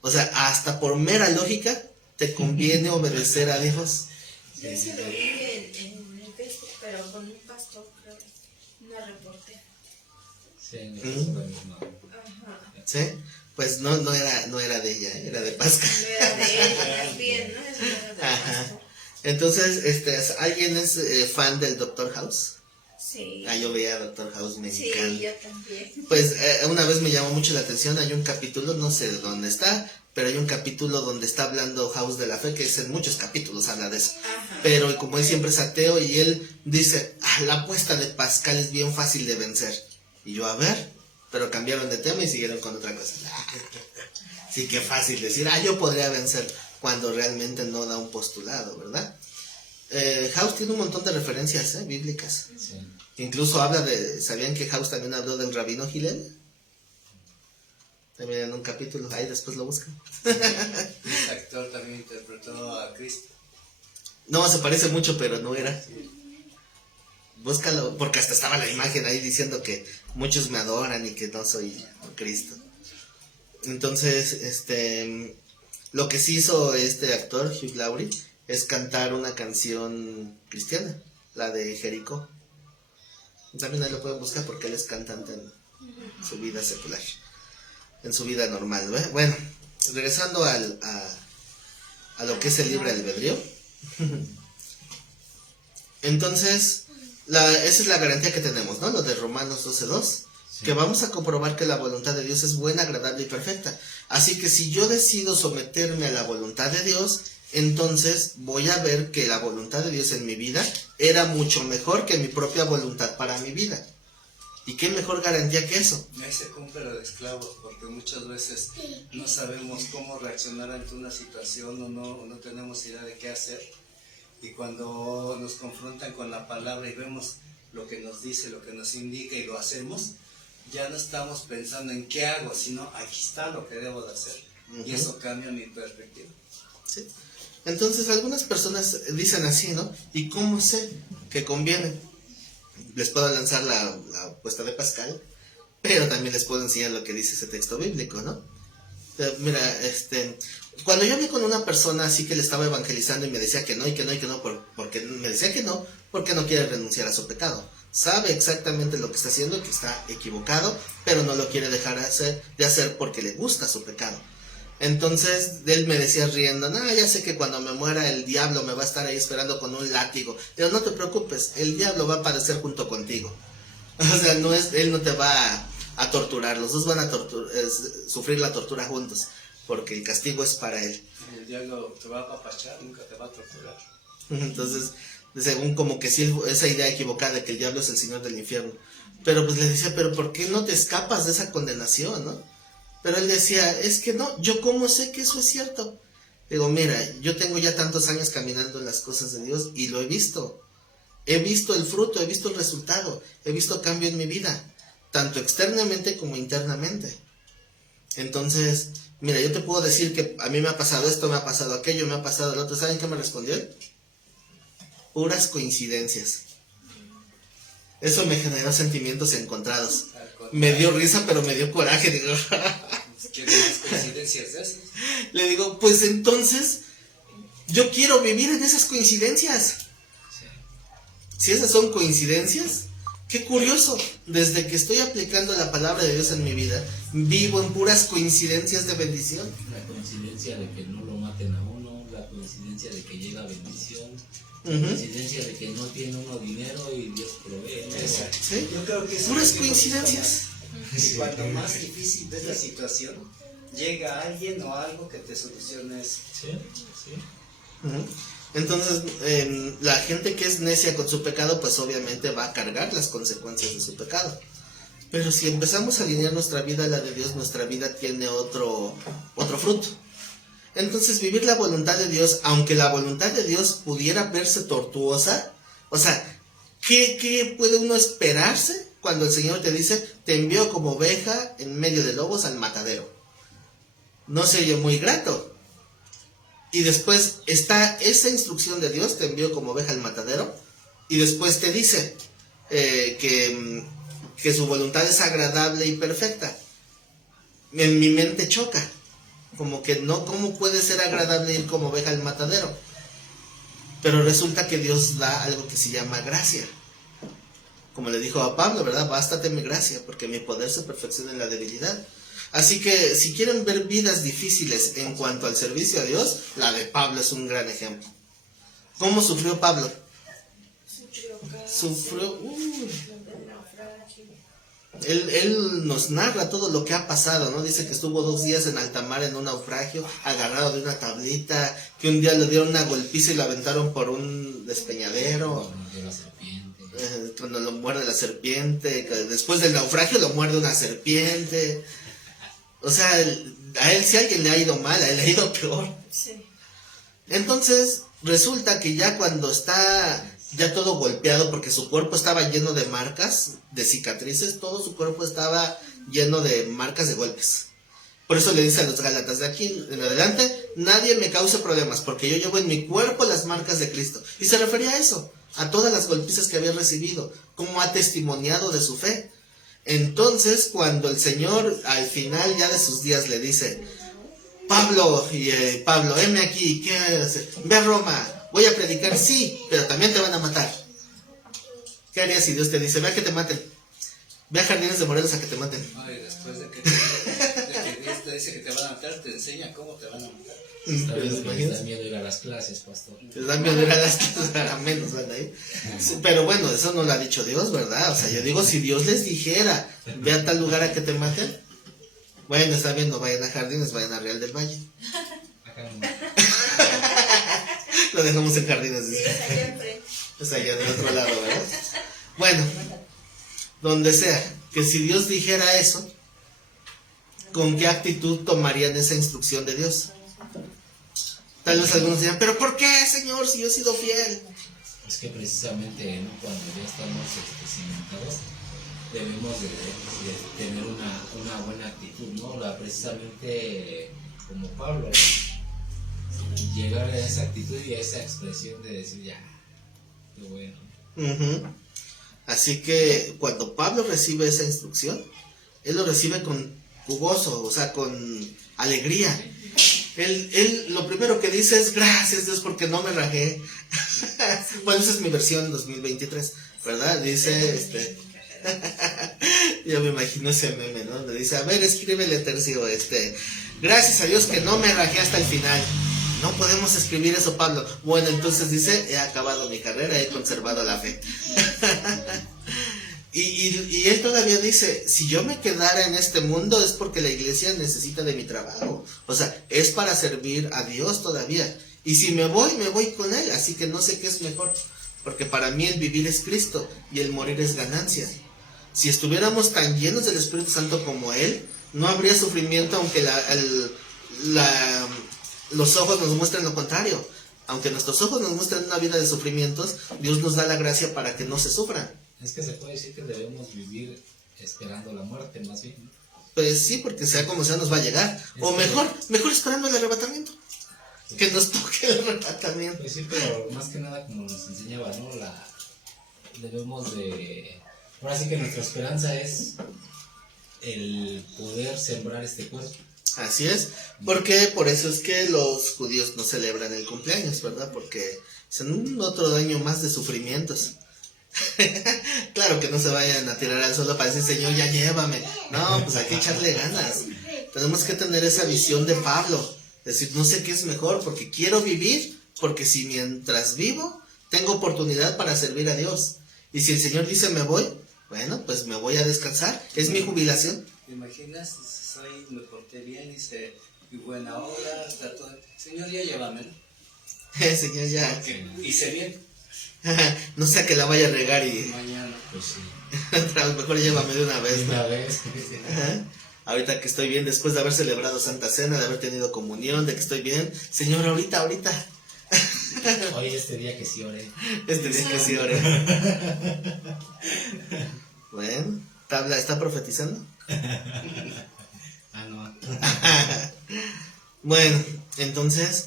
O sea, hasta por mera lógica, te conviene obedecer a Dios. Yo se lo vi en el Facebook, pero con un pastor, creo, una reportera. Sí, no. Ajá. ¿Sí? Pues no era de ella, era de Pascal. No era de ella, más bien, ¿no? Eso era de Ajá. pastor. Entonces, ¿alguien es fan del Dr. House? Sí. Yo veía a Dr. House, me Sí, encanta. yo también. Pues una vez me llamó mucho la atención, hay un capítulo, no sé dónde está, pero hay un capítulo donde está hablando House de la fe, que es en muchos capítulos habla de eso. Ajá. Pero como él siempre es ateo y él dice, la apuesta de Pascal es bien fácil de vencer. Y yo, a ver, pero cambiaron de tema y siguieron con otra cosa. Sí, qué fácil decir, yo podría vencer, cuando realmente no da un postulado, ¿verdad? House tiene un montón de referencias bíblicas. Sí. Incluso habla ¿sabían que House también habló del rabino Hillel? También en un capítulo, ahí después lo buscan. Este actor también interpretó a Cristo. No, se parece mucho, pero no era. Búscalo, porque hasta estaba la imagen ahí diciendo que muchos me adoran y que no soy Cristo. Entonces, lo que sí hizo este actor, Hugh Laurie, es cantar una canción cristiana, la de Jericó. También ahí lo pueden buscar porque él es cantante en su vida secular, en su vida normal, ¿ve? Bueno, regresando a lo que es el libre albedrío. Entonces, esa es la garantía que tenemos, ¿no? Lo de Romanos 12:2, sí, que vamos a comprobar que la voluntad de Dios es buena, agradable y perfecta. Así que si yo decido someterme a la voluntad de Dios, entonces voy a ver que la voluntad de Dios en mi vida era mucho mejor que mi propia voluntad para mi vida. ¿Y qué mejor garantía que eso? Ahí se cumple lo de esclavos, porque muchas veces no sabemos cómo reaccionar ante una situación o no tenemos idea de qué hacer. Y cuando nos confrontan con la palabra y vemos lo que nos dice, lo que nos indica y lo hacemos, ya no estamos pensando en qué hago, sino aquí está lo que debo de hacer. Y eso cambia mi perspectiva. Sí. Entonces algunas personas dicen así, ¿no? ¿Y cómo sé que conviene? Les puedo lanzar la apuesta de Pascal, pero también les puedo enseñar lo que dice ese texto bíblico, ¿no? Mira, cuando yo hablé con una persona así que le estaba evangelizando y me decía que no, y que no, y que no, porque me decía que no, porque no quiere renunciar a su pecado. Sabe exactamente lo que está haciendo, que está equivocado, pero no lo quiere dejar de hacer porque le gusta su pecado. Entonces él me decía riendo, ya sé que cuando me muera el diablo me va a estar ahí esperando con un látigo. Pero no te preocupes, el diablo va a padecer junto contigo. O sea, él no te va a torturar, los dos van a sufrir la tortura juntos, porque el castigo es para él. El diablo te va a apapachar, nunca te va a torturar. Entonces, según como que sí, esa idea equivocada de que el diablo es el señor del infierno. Pero pues le decía, pero ¿por qué no te escapas de esa condenación, no? Pero él decía, es que no, ¿yo cómo sé que eso es cierto? Digo, mira, yo tengo ya tantos años caminando en las cosas de Dios y lo he visto. He visto el fruto, he visto el resultado, he visto cambio en mi vida, tanto externamente como internamente. Entonces, mira, yo te puedo decir que a mí me ha pasado esto, me ha pasado aquello, me ha pasado lo otro. ¿Saben qué me respondió él? Puras coincidencias. Eso me generó sentimientos encontrados. Me dio risa, pero me dio coraje. Digo, ¿Quieres más coincidencias de esas? le digo, pues entonces, yo quiero vivir en esas coincidencias. Si esas son coincidencias, qué curioso. Desde que estoy aplicando la palabra de Dios en mi vida, vivo en puras coincidencias de bendición. La coincidencia de que no lo maten a uno, la coincidencia de que llega bendición, la coincidencia de que no tiene uno dinero y Dios provee, ¿no? Exacto. ¿Sí? Yo creo que Puras coincidencias. Y cuanto más difícil ves la situación, llega alguien o algo que te solucione eso. Sí, sí. Entonces, la gente que es necia con su pecado, pues obviamente va a cargar las consecuencias de su pecado. Pero si empezamos a alinear nuestra vida a la de Dios, nuestra vida tiene otro fruto. Entonces, vivir la voluntad de Dios, aunque la voluntad de Dios pudiera verse tortuosa, o sea, ¿qué puede uno esperarse cuando el Señor te dice, te envío como oveja en medio de lobos al matadero? No se oye muy grato. Y después está esa instrucción de Dios, te envío como oveja al matadero, y después te dice que su voluntad es agradable y perfecta. En mi mente choca, como que no, ¿cómo puede ser agradable ir como oveja al matadero? Pero resulta que Dios da algo que se llama gracia. Como le dijo a Pablo, ¿verdad? Bástate mi gracia, porque mi poder se perfecciona en la debilidad. Así que si quieren ver vidas difíciles en cuanto al servicio a Dios, la de Pablo es un gran ejemplo. ¿Cómo sufrió Pablo? Sufrió... Él nos narra todo lo que ha pasado, ¿no? Dice que estuvo 2 días en alta mar en un naufragio, agarrado de una tablita, que un día le dieron una golpiza y lo aventaron por un despeñadero. Cuando lo muerde la serpiente, después del naufragio lo muerde una serpiente. O sea, a él si a alguien le ha ido mal, a él le ha ido peor. Sí. Entonces, resulta que ya cuando está ya todo golpeado, porque su cuerpo estaba lleno de marcas, de cicatrices, todo su cuerpo estaba lleno de marcas de golpes. Por eso le dice a los Gálatas, de aquí en adelante, nadie me cause problemas, porque yo llevo en mi cuerpo las marcas de Cristo. Y se refería a eso, a todas las golpizas que había recibido, como ha testimoniado de su fe. Entonces, cuando el Señor al final ya de sus días le dice, Pablo, heme aquí, ¿qué haces? Ve a Roma, voy a predicar, sí, pero también te van a matar. ¿Qué harías si Dios te dice, ve a que te maten? Ve a Jardines de Morelos a que te maten. Ay, después de que Dios te dice que te van a matar, te enseña cómo te van a matar. Está ¿Te bien, lo me imaginas? da miedo ir a las clases, pastor. Les da miedo ir a las clases, a menos van a ir. Sí, pero bueno, eso no lo ha dicho Dios, ¿verdad? O sea, yo digo, si Dios les dijera, ve a tal lugar a que te maten. Bueno, está bien, no vayan a Jardines, vayan a Real del Valle. Acá no. Lo dejamos en Jardines, Sí, dice. es allá enfrente. Es allá del otro lado, ¿verdad? Bueno, donde sea, que si Dios dijera eso, ¿con qué actitud tomarían esa instrucción de Dios? Tal vez algunos dirán, ¿pero por qué, Señor, si yo he sido fiel? Es que precisamente, ¿no? Cuando ya estamos cimentados, debemos de tener una buena actitud, ¿no? Precisamente como Pablo, ¿no? Llegar a esa actitud y a esa expresión de decir, ya, qué bueno. Ujú. Así que cuando Pablo recibe esa instrucción, él lo recibe con gozo, o sea, con alegría. Él lo primero que dice es, gracias Dios porque no me rajé. Bueno, esa es mi versión 2023, ¿verdad? Dice, yo me imagino ese meme, ¿no? Le dice, a ver, escríbele, Tercio, gracias a Dios que no me rajé hasta el final. No podemos escribir eso, Pablo. Bueno, entonces dice, he acabado mi carrera, he conservado la fe. Y él todavía dice, si yo me quedara en este mundo es porque la iglesia necesita de mi trabajo. O sea, es para servir a Dios todavía. Y si me voy con él. Así que no sé qué es mejor. Porque para mí el vivir es Cristo y el morir es ganancia. Si estuviéramos tan llenos del Espíritu Santo como él, no habría sufrimiento aunque los ojos nos muestren lo contrario. Aunque nuestros ojos nos muestren una vida de sufrimientos, Dios nos da la gracia para que no se sufran. Es que se puede decir que debemos vivir esperando la muerte, más bien, ¿no? Pues sí, porque sea como sea nos va a llegar. O mejor esperando el arrebatamiento. Que nos toque el arrebatamiento. Pues sí, pero más que nada como nos enseñaba, ¿no? Debemos de... Ahora sí que nuestra esperanza es el poder sembrar este cuerpo. Así es, porque por eso es que los judíos no celebran el cumpleaños, ¿verdad? Porque es otro año más de sufrimientos. Claro que no se vayan a tirar al suelo para decir, Señor, ya llévame. No, pues hay que echarle ganas. Tenemos que tener esa visión de Pablo. Decir, no sé qué es mejor, porque quiero vivir, porque si mientras vivo, tengo oportunidad para servir a Dios. Y si el Señor dice me voy, bueno, pues me voy a descansar. Es mi jubilación. ¿Te imaginas? Me porté bien, hice buena obra, trato de... Señor, ya llévame, ¿no? Señor, ya. Porque hice bien. No sea que la vaya a regar y Mañana. Pues sí. a lo mejor llévame de una vez, ¿no? Una vez. Ajá. Ahorita que estoy bien, después de haber celebrado Santa Cena, de haber tenido comunión, de que estoy bien, Señor, ahorita. Hoy este día que sí oré. Este día que sí ore. Bueno, ¿está profetizando? Ah, no. Bueno, entonces,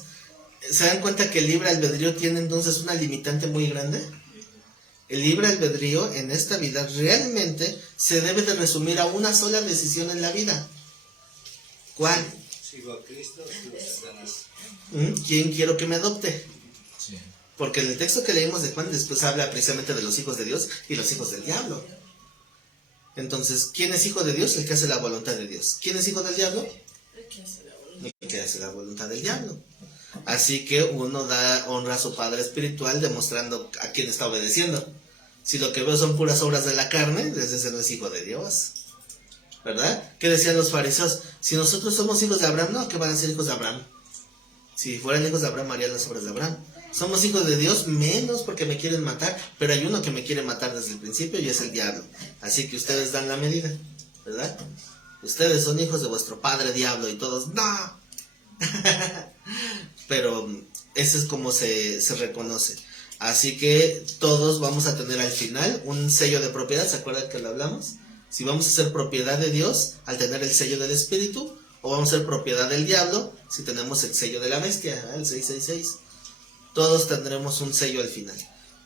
¿se dan cuenta que el libre albedrío tiene entonces una limitante muy grande? El libre albedrío en esta vida realmente se debe de resumir a una sola decisión en la vida. ¿Cuál? Sigo a Cristo, sigo a Satanás. ¿Quién quiero que me adopte? Sí. Porque en el texto que leímos de Juan después habla precisamente de los hijos de Dios y los hijos del diablo. Entonces, ¿quién es hijo de Dios? El que hace la voluntad de Dios. ¿Quién es hijo del diablo? El que hace la voluntad del diablo. Así que uno honra a su padre espiritual demostrando a quién está obedeciendo. Si lo que veo son puras obras de la carne, ese no es hijo de Dios. ¿Verdad? ¿Qué decían los fariseos? Si nosotros somos hijos de Abraham, no, que van a ser hijos de Abraham. Si fueran hijos de Abraham, harían las obras de Abraham. Somos hijos de Dios menos porque me quieren matar, pero hay uno que me quiere matar desde el principio y es el diablo. Así que ustedes dan la medida, ¿verdad? Ustedes son hijos de vuestro padre diablo y todos, ¡no! Pero eso es como se reconoce. Así que todos vamos a tener al final un sello de propiedad, ¿se acuerdan que lo hablamos? Si vamos a ser propiedad de Dios al tener el sello del Espíritu, o vamos a ser propiedad del diablo si tenemos el sello de la bestia, el 666. Todos tendremos un sello al final.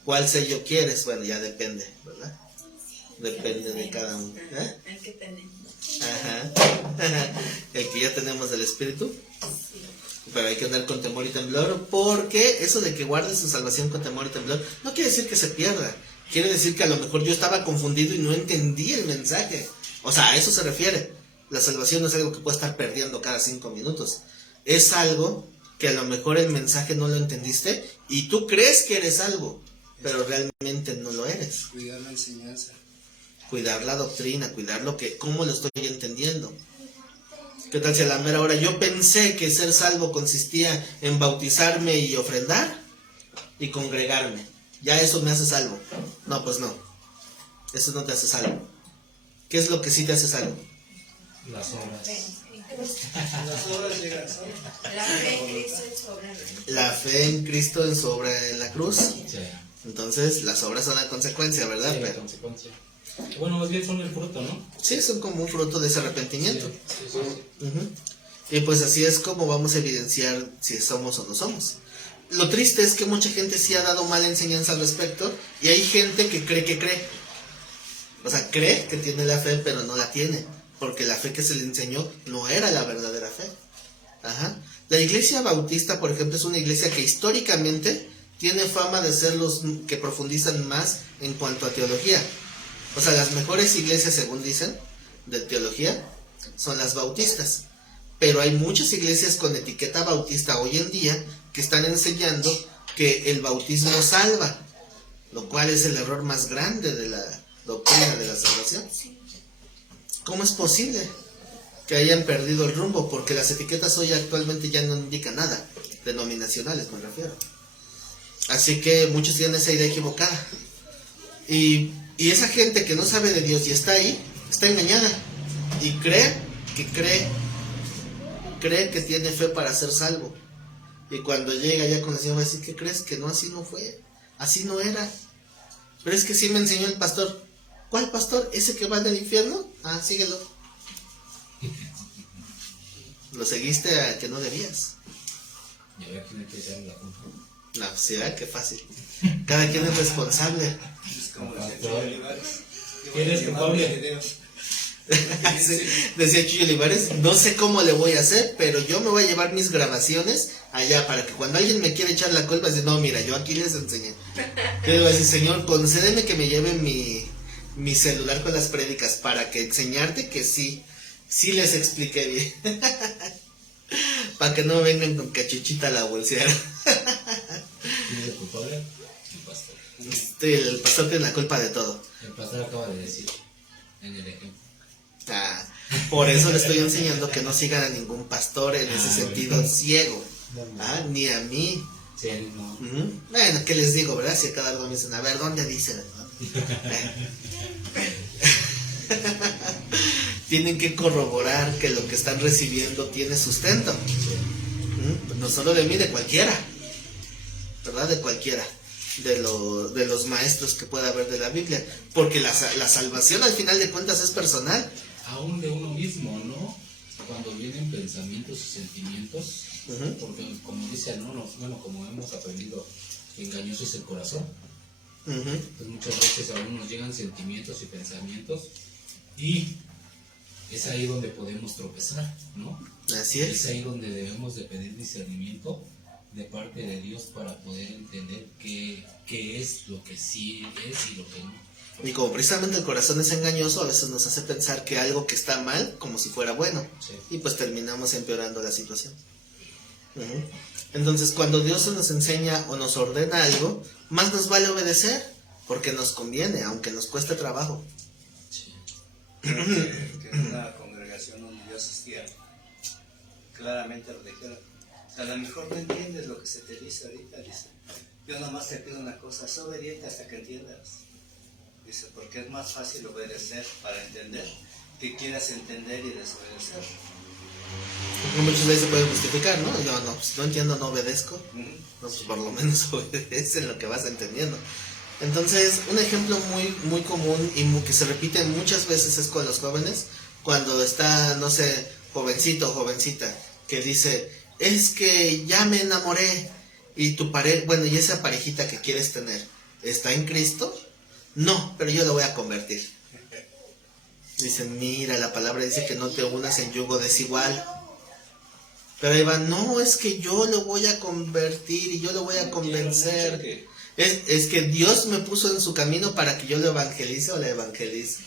¿Cuál sello quieres? Bueno, ya depende, ¿verdad? Depende de cada uno. El que tenemos. Ajá. El que ya tenemos del Espíritu. Pero hay que andar con temor y temblor, porque eso de que guardes su salvación con temor y temblor no quiere decir que se pierda, quiere decir que a lo mejor yo estaba confundido y no entendí el mensaje. O sea, a eso se refiere. La salvación no es algo que puedes estar perdiendo cada 5 minutos. Es algo que a lo mejor el mensaje no lo entendiste y tú crees que eres algo, pero realmente no lo eres. Cuidar la enseñanza. Cuidar la doctrina, cuidar cómo lo estoy entendiendo. ¿Qué tal si a la mera hora yo pensé que ser salvo consistía en bautizarme y ofrendar y congregarme? Ya eso me hace salvo. No, pues no. Eso no te hace salvo. ¿Qué es lo que sí te hace salvo? Las obras. Las obras llegan La fe en Cristo en su obra. La fe en Cristo en su obra en la cruz. Sí. Entonces, las obras son la consecuencia, ¿verdad? Sí, la Pero, consecuencia. Bueno, más bien son el fruto, ¿no? sí, son como un fruto de ese arrepentimiento. Sí. Ujú. Y pues así es como vamos a evidenciar si somos o no somos. Lo triste es que mucha gente sí ha dado mala enseñanza al respecto y hay gente que cree. O sea, cree que tiene la fe, pero no la tiene, porque la fe que se le enseñó no era la verdadera fe. Ajá. La iglesia bautista, por ejemplo, es una iglesia que históricamente tiene fama de ser los que profundizan más en cuanto a teología. O sea, las mejores iglesias, según dicen, de teología, son las bautistas. Pero hay muchas iglesias con etiqueta bautista hoy en día que están enseñando que el bautismo salva, lo cual es el error más grande de la doctrina de la salvación. ¿Cómo es posible que hayan perdido el rumbo? Porque las etiquetas hoy actualmente ya no indican nada, denominacionales me refiero. Así que muchos tienen esa idea equivocada. Y esa gente que no sabe de Dios y está ahí, está engañada. Y cree que tiene fe para ser salvo. Y cuando llega ya con el Señor va a decir, ¿qué crees? Que no, así no fue, así no era. Pero es que sí me enseñó el pastor. ¿Cuál pastor? ¿Ese que va al infierno? Ah, síguelo. Lo seguiste a que no debías. Y a ver quién hay que echarle la culpa. No, sí, ¿verdad? Qué fácil. Cada quien es responsable. Es como decía Chuy Olivares. ¿Eres culpable? Sí, decía Chuy Olivares, no sé cómo le voy a hacer, pero yo me voy a llevar mis grabaciones allá para que cuando alguien me quiera echar la culpa, dice, no, mira, yo aquí les enseñé. Yo le voy a decir, Señor, concédeme que me lleve mi celular con las prédicas para que enseñarte que sí les expliqué bien. Para que no vengan con cachuchita a la bolsear. ¿Quién es el culpable? El pastor. El pastor tiene la culpa de todo. El pastor acaba de decir en el ejemplo. Ah, por eso le estoy enseñando que no sigan a ningún pastor en ese sentido ciego. Ah, ni a mí. Sí, no. Ujú. Bueno, ¿qué les digo, verdad? Si a cada uno me dicen, a ver, ¿dónde dice? Tienen que corroborar que lo que están recibiendo tiene sustento. No solo de mí, de cualquiera. ¿Verdad? De cualquiera. De los maestros que pueda haber de la Biblia. Porque la salvación al final de cuentas es personal. Aún de uno mismo, ¿no? Cuando vienen pensamientos y sentimientos, porque como dice, ¿no? Bueno, como hemos aprendido, engañoso es el corazón. Pues muchas veces a uno nos llegan sentimientos y pensamientos y es ahí donde podemos tropezar, ¿no? Así es. Es ahí donde debemos de pedir discernimiento de parte de Dios para poder entender qué es lo que sí es y lo que no. Y como precisamente el corazón es engañoso, a veces nos hace pensar que algo que está mal, como si fuera bueno. Sí. Y pues terminamos empeorando la situación. Entonces, cuando Dios nos enseña o nos ordena algo, más nos vale obedecer, porque nos conviene, aunque nos cueste trabajo. Sí. Que en una congregación donde yo asistía, claramente lo dijeron. O sea, a lo mejor no entiendes lo que se te dice ahorita, dice. Yo nomás te pido una cosa, sé obediente hasta que entiendas. Dice, porque es más fácil obedecer para entender que quieras entender y desobedecer. Porque muchas veces se puede justificar, ¿no? Yo no, si no entiendo, no obedezco. No, pues por lo menos obedece en lo que vas entendiendo. Entonces, un ejemplo muy común y que se repite muchas veces es con los jóvenes, cuando está, no sé, jovencito o jovencita, que dice, es que ya me enamoré, y tu pareja, bueno, y esa parejita que quieres tener, ¿está en Cristo? No, pero yo lo voy a convertir. Dicen, mira, la palabra dice que no te unas en yugo desigual. Pero ahí van, no, es que yo lo voy a convertir y yo lo voy a convencer. Es que Dios me puso en su camino para que yo lo evangelice o la evangelice.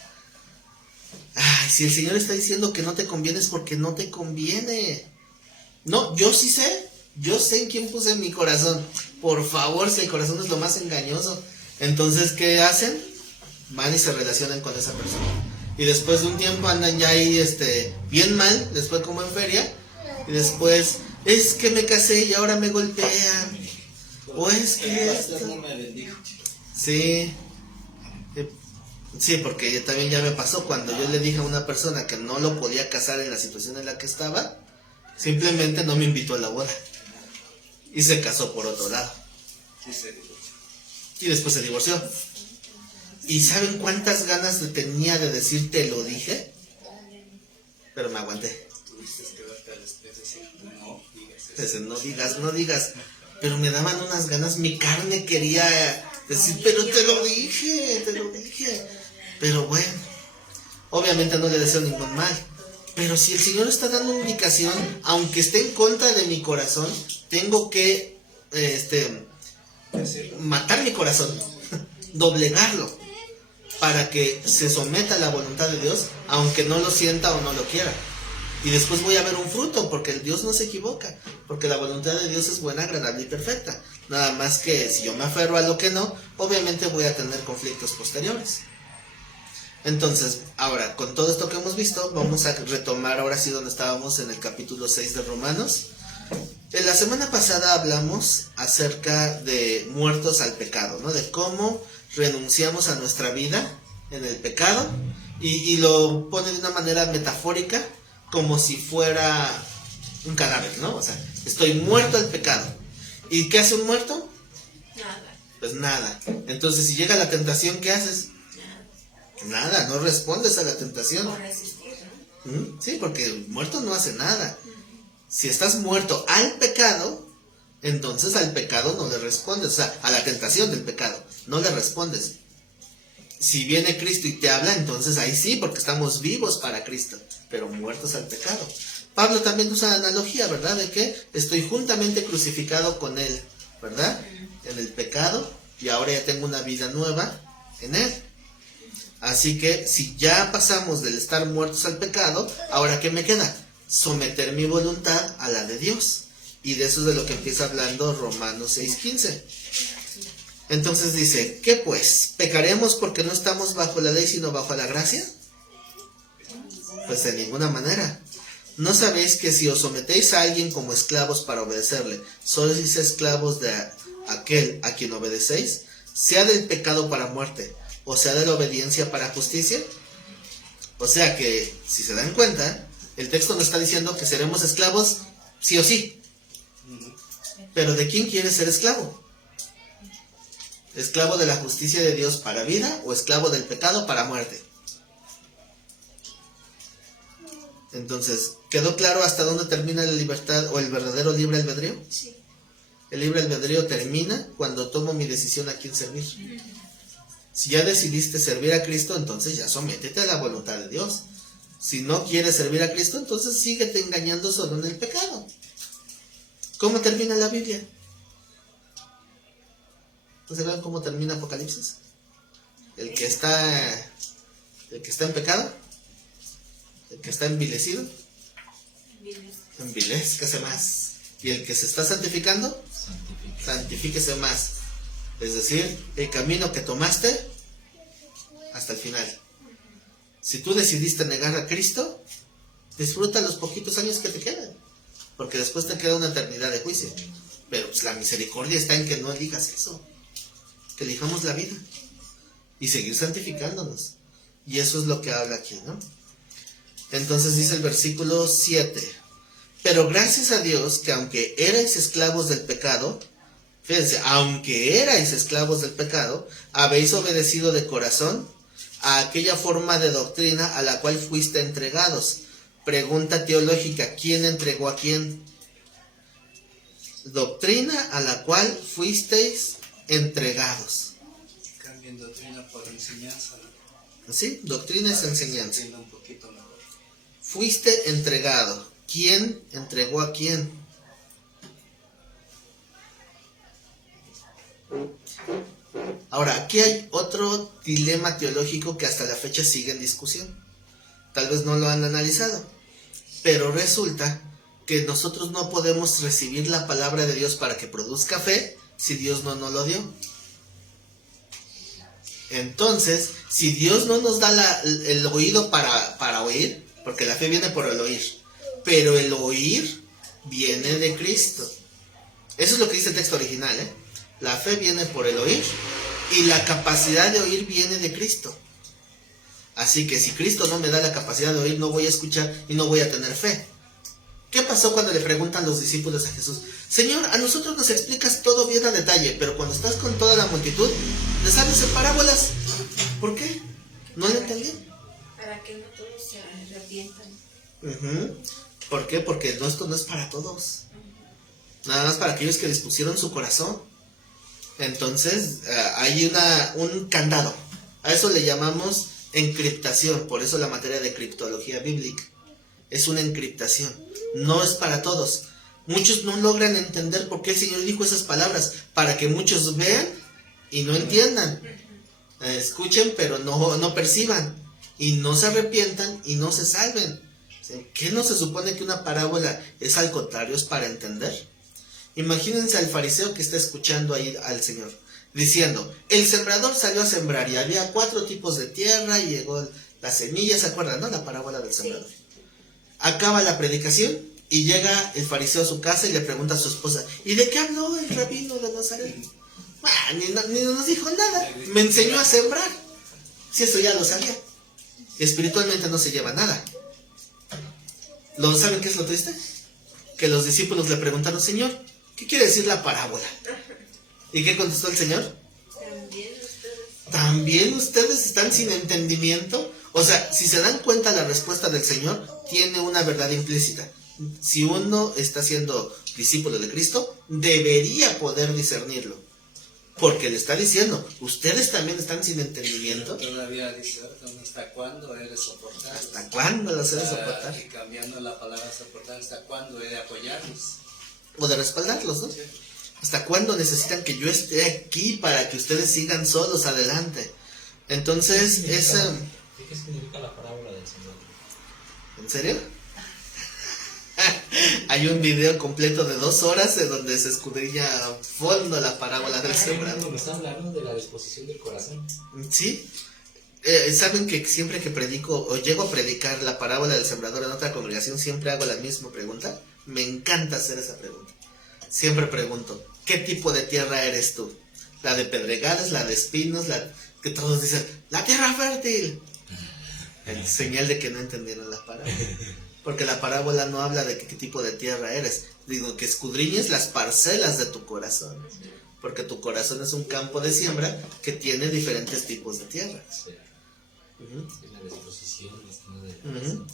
Ay, si el Señor está diciendo que no te conviene es porque no te conviene. No, yo sí sé. Yo sé en quién puse mi corazón. Por favor, si el corazón es lo más engañoso. Entonces, ¿qué hacen? Van y se relacionan con esa persona. Y después de un tiempo andan ya ahí bien mal, después como en feria. Y después, es que me casé y ahora me golpean. O es que esto. No me bendijo. Sí. Sí, porque también ya me pasó cuando yo le dije a una persona que no lo podía casar en la situación en la que estaba, simplemente no me invitó a la boda. Y se casó por otro lado. Sí, se divorció. Y después se divorció. ¿Y saben cuántas ganas tenía de decir te lo dije? Pero me aguanté. Tuviste que verte al espejo y decir, no digas eso. Entonces, no digas. Pero me daban unas ganas, mi carne quería decir, pero te lo dije. Pero bueno, obviamente no le deseo ningún mal. Pero si el Señor está dando una indicación, aunque esté en contra de mi corazón, tengo que matar mi corazón, doblegarlo, para que se someta a la voluntad de Dios, aunque no lo sienta o no lo quiera. Y después voy a ver un fruto, porque el Dios no se equivoca, porque la voluntad de Dios es buena, agradable y perfecta. Nada más que si yo me aferro a lo que no, obviamente voy a tener conflictos posteriores. Entonces, ahora, con todo esto que hemos visto, vamos a retomar ahora sí donde estábamos en el capítulo 6 de Romanos. En la semana pasada hablamos acerca de muertos al pecado, ¿no? De cómo renunciamos a nuestra vida en el pecado, y lo pone de una manera metafórica, como si fuera un cadáver, ¿no? O sea, estoy muerto al pecado. ¿Y qué hace un muerto? Nada. Pues nada. Entonces, si llega la tentación, ¿qué haces? Nada, no respondes a la tentación. Por resistir, ¿no? Sí, porque el muerto no hace nada. Si estás muerto al pecado, entonces al pecado no le respondes. O sea, a la tentación del pecado, no le respondes. Si viene Cristo y te habla, entonces ahí sí, porque estamos vivos para Cristo, pero muertos al pecado. Pablo también usa la analogía, ¿verdad? De que estoy juntamente crucificado con Él, ¿verdad? En el pecado, y ahora ya tengo una vida nueva en Él. Así que si ya pasamos del estar muertos al pecado, ¿ahora qué me queda? Someter mi voluntad a la de Dios. Y de eso es de lo que empieza hablando Romanos 6:15. Entonces dice, ¿qué pues? ¿Pecaremos porque no estamos bajo la ley sino bajo la gracia? Pues de ninguna manera. ¿No sabéis que si os sometéis a alguien como esclavos para obedecerle, sois esclavos de aquel a quien obedecéis? Sea del pecado para muerte, o sea de la obediencia para justicia. O sea que, si se dan cuenta, el texto nos está diciendo que seremos esclavos sí o sí. Pero ¿de quién quieres ser esclavo? ¿Esclavo de la justicia de Dios para vida o esclavo del pecado para muerte? Entonces, ¿quedó claro hasta dónde termina la libertad o el verdadero libre albedrío? Sí. El libre albedrío termina cuando tomo mi decisión a quién servir. Si ya decidiste servir a Cristo, entonces ya sométete a la voluntad de Dios. Si no quieres servir a Cristo, entonces síguete engañando solo en el pecado. ¿Cómo termina la Biblia? Entonces, ¿ven cómo termina Apocalipsis? El que está en pecado, el que está envilecido, envilezcase más. Y el que se está santificando, santifíquese más. Es decir, el camino que tomaste hasta el final. Si tú decidiste negar a Cristo, disfruta los poquitos años que te quedan, porque después te queda una eternidad de juicio. Pero pues, la misericordia está en que no elijas eso, que elijamos la vida y seguir santificándonos. Y eso es lo que habla aquí, ¿no? Entonces dice el versículo 7: pero gracias a Dios que aunque erais esclavos del pecado, fíjense, aunque erais esclavos del pecado, habéis obedecido de corazón a aquella forma de doctrina a la cual fuiste entregados. Pregunta teológica: ¿quién entregó a quién? Doctrina a la cual fuisteis entregados. Cambien doctrina por enseñanza, ¿no? ¿Sí? Doctrina es enseñanza. Entiendo un poquito mejor. Fuiste entregado. ¿Quién entregó a quién? Ahora, aquí hay otro dilema teológico que hasta la fecha sigue en discusión. Tal vez no lo han analizado, pero resulta que nosotros no podemos recibir la palabra de Dios para que produzca fe si Dios no nos lo dio. Entonces, si Dios no nos da el oído para oír, porque la fe viene por el oír, pero el oír viene de Cristo. Eso es lo que dice el texto original, ¿eh? La fe viene por el oír y la capacidad de oír viene de Cristo. Así que si Cristo no me da la capacidad de oír, no voy a escuchar y no voy a tener fe. ¿Qué pasó cuando le preguntan los discípulos a Jesús? Señor, a nosotros nos explicas todo bien a detalle, pero cuando estás con toda la multitud, les hablas en parábolas. ¿Por qué? No lo entendí. Para que no todos se arrepientan. ¿Por qué? Porque esto no es para todos. Nada más para aquellos que dispusieron su corazón. Entonces, hay un candado. A eso le llamamos encriptación. Por eso la materia de criptología bíblica. Es una encriptación. No es para todos. Muchos no logran entender por qué el Señor dijo esas palabras. Para que muchos vean y no entiendan. Escuchen pero no perciban. Y no se arrepientan y no se salven. ¿Qué no se supone que una parábola es al contrario? Es para entender. Imagínense al fariseo que está escuchando ahí al Señor diciendo, el sembrador salió a sembrar y había 4 tipos de tierra y llegó la semilla. ¿Se acuerdan, no? La parábola del sembrador. Acaba la predicación y llega el fariseo a su casa y le pregunta a su esposa, ¿y de qué habló el rabino de Nazaret? Ni nos dijo nada, me enseñó a sembrar. Si eso ya lo sabía. Espiritualmente no se lleva nada. ¿Saben qué es lo triste? Que los discípulos le preguntaron, Señor, ¿qué quiere decir la parábola? ¿Y qué contestó el Señor? ¿También ustedes están sin entendimiento? O sea, si se dan cuenta, la respuesta del Señor tiene una verdad implícita. Si uno está siendo discípulo de Cristo, debería poder discernirlo. Porque le está diciendo, ustedes también están sin entendimiento. Todavía dice, ¿hasta cuándo he de soportar? ¿Hasta cuándo los he de soportar? Y cambiando la palabra soportar, ¿hasta cuándo he de apoyarlos? O de respaldarlos, ¿no? Sí. ¿Hasta cuándo necesitan que yo esté aquí para que ustedes sigan solos adelante? Entonces, ¿Qué significa la parábola del Señor? ¿En serio? Hay un video completo de 2 horas en donde se escudriña a fondo la parábola del sembrador. Nos hablaron de la disposición del corazón. ¿Sí? Saben que siempre que predico o llego a predicar la parábola del sembrador en otra congregación, siempre hago la misma pregunta. Me encanta hacer esa pregunta. Siempre pregunto, ¿qué tipo de tierra eres tú? ¿La de pedregales, la de espinos, que todos dicen, la tierra fértil? En señal de que no entendieron la parábola. Porque la parábola no habla de qué tipo de tierra eres. Digo, que escudriñes las parcelas de tu corazón. Porque tu corazón es un campo de siembra que tiene diferentes tipos de tierra. Sí. Es la disposición.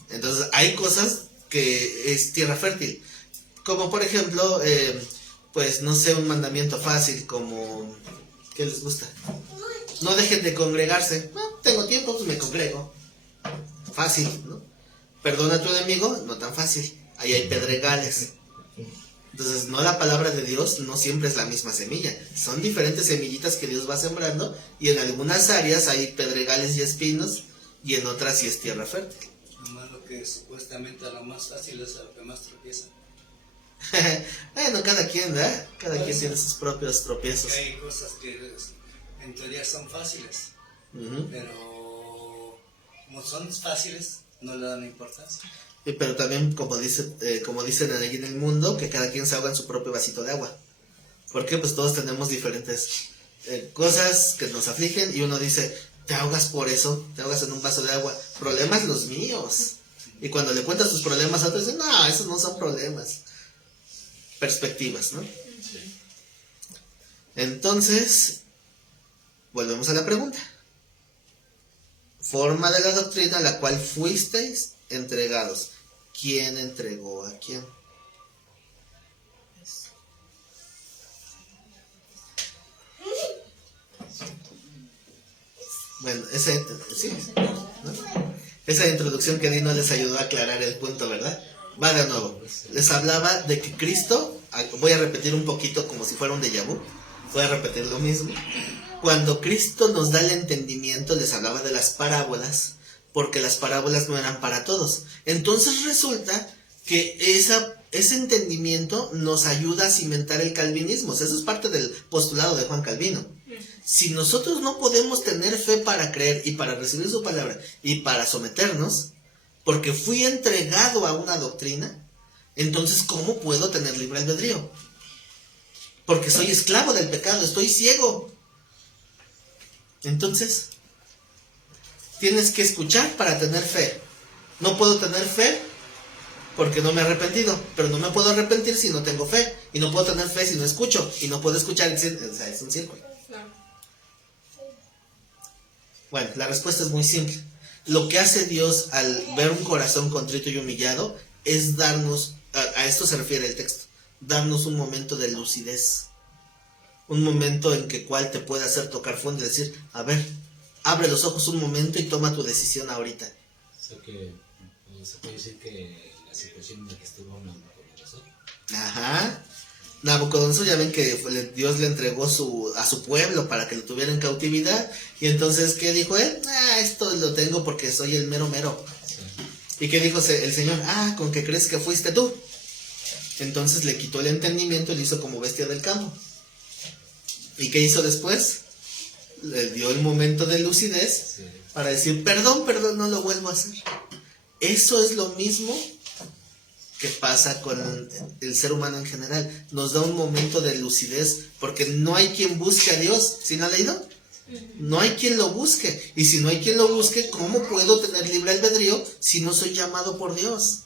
Entonces, hay cosas que es tierra fértil. Como por ejemplo, pues no sé, un mandamiento fácil como... ¿Qué les gusta? No dejen de congregarse. No, tengo tiempo, pues me congrego. Fácil, ¿no? Perdona a tu enemigo, no tan fácil. Ahí hay pedregales. Entonces, no, la palabra de Dios no siempre es la misma semilla. Son diferentes semillitas que Dios va sembrando. Y en algunas áreas hay pedregales y espinos. Y en otras sí es tierra fértil. Lo malo que supuestamente a lo más fácil es a lo que más tropieza. Bueno, cada quien, ¿verdad? Cada quien tiene sus propios tropiezos. Hay cosas que en teoría son fáciles. Pero como son fáciles, no le dan importancia. Pero también, como dicen allí en el mundo, que cada quien se ahoga en su propio vasito de agua. Porque pues todos tenemos diferentes cosas que nos afligen y uno dice, te ahogas por eso, te ahogas en un vaso de agua. Problemas los míos. Y cuando le cuentas tus problemas a otros, dicen, no, esos no son problemas. Perspectivas, ¿no? Sí. Entonces, volvemos a la pregunta. Forma de la doctrina a la cual fuisteis entregados. ¿Quién entregó a quién? Bueno, esa introducción que di no les ayudó a aclarar el punto, ¿verdad? Va de nuevo. Les hablaba de que Cristo, voy a repetir un poquito como si fuera un déjà vu, voy a repetir lo mismo. Cuando Cristo nos da el entendimiento, les hablaba de las parábolas, porque las parábolas no eran para todos. Entonces resulta que ese entendimiento nos ayuda a cimentar el calvinismo. Eso es parte del postulado de Juan Calvino. Si nosotros no podemos tener fe para creer y para recibir su palabra y para someternos, porque fui entregado a una doctrina, entonces ¿cómo puedo tener libre albedrío? Porque soy esclavo del pecado, estoy ciego. Entonces, tienes que escuchar para tener fe. No puedo tener fe porque no me he arrepentido, pero no me puedo arrepentir si no tengo fe. Y no puedo tener fe si no escucho. Y no puedo escuchar, o sea, es un círculo. Bueno, la respuesta es muy simple. Lo que hace Dios al ver un corazón contrito y humillado es darnos, a esto se refiere el texto, darnos un momento de lucidez. Un momento en que cual te puede hacer tocar fondo y decir, a ver, abre los ojos un momento y toma tu decisión ahorita. O sea que se puede decir que la situación en la que estuvo Nabucodonosor. Ajá. Nabucodonosor, ya ven que Dios le entregó a su pueblo para que lo tuviera en cautividad. Y entonces, ¿qué dijo él? Esto lo tengo porque soy el mero mero. Sí. ¿Y qué dijo el Señor? ¿Con qué crees que fuiste tú? Entonces le quitó el entendimiento y le hizo como bestia del campo. ¿Y qué hizo después? Le dio el momento de lucidez, sí, para decir, perdón, no lo vuelvo a hacer. Eso es lo mismo que pasa con el ser humano en general. Nos da un momento de lucidez, porque no hay quien busque a Dios. ¿Sí no ha leído? No hay quien lo busque. Y si no hay quien lo busque, ¿cómo puedo tener libre albedrío si no soy llamado por Dios?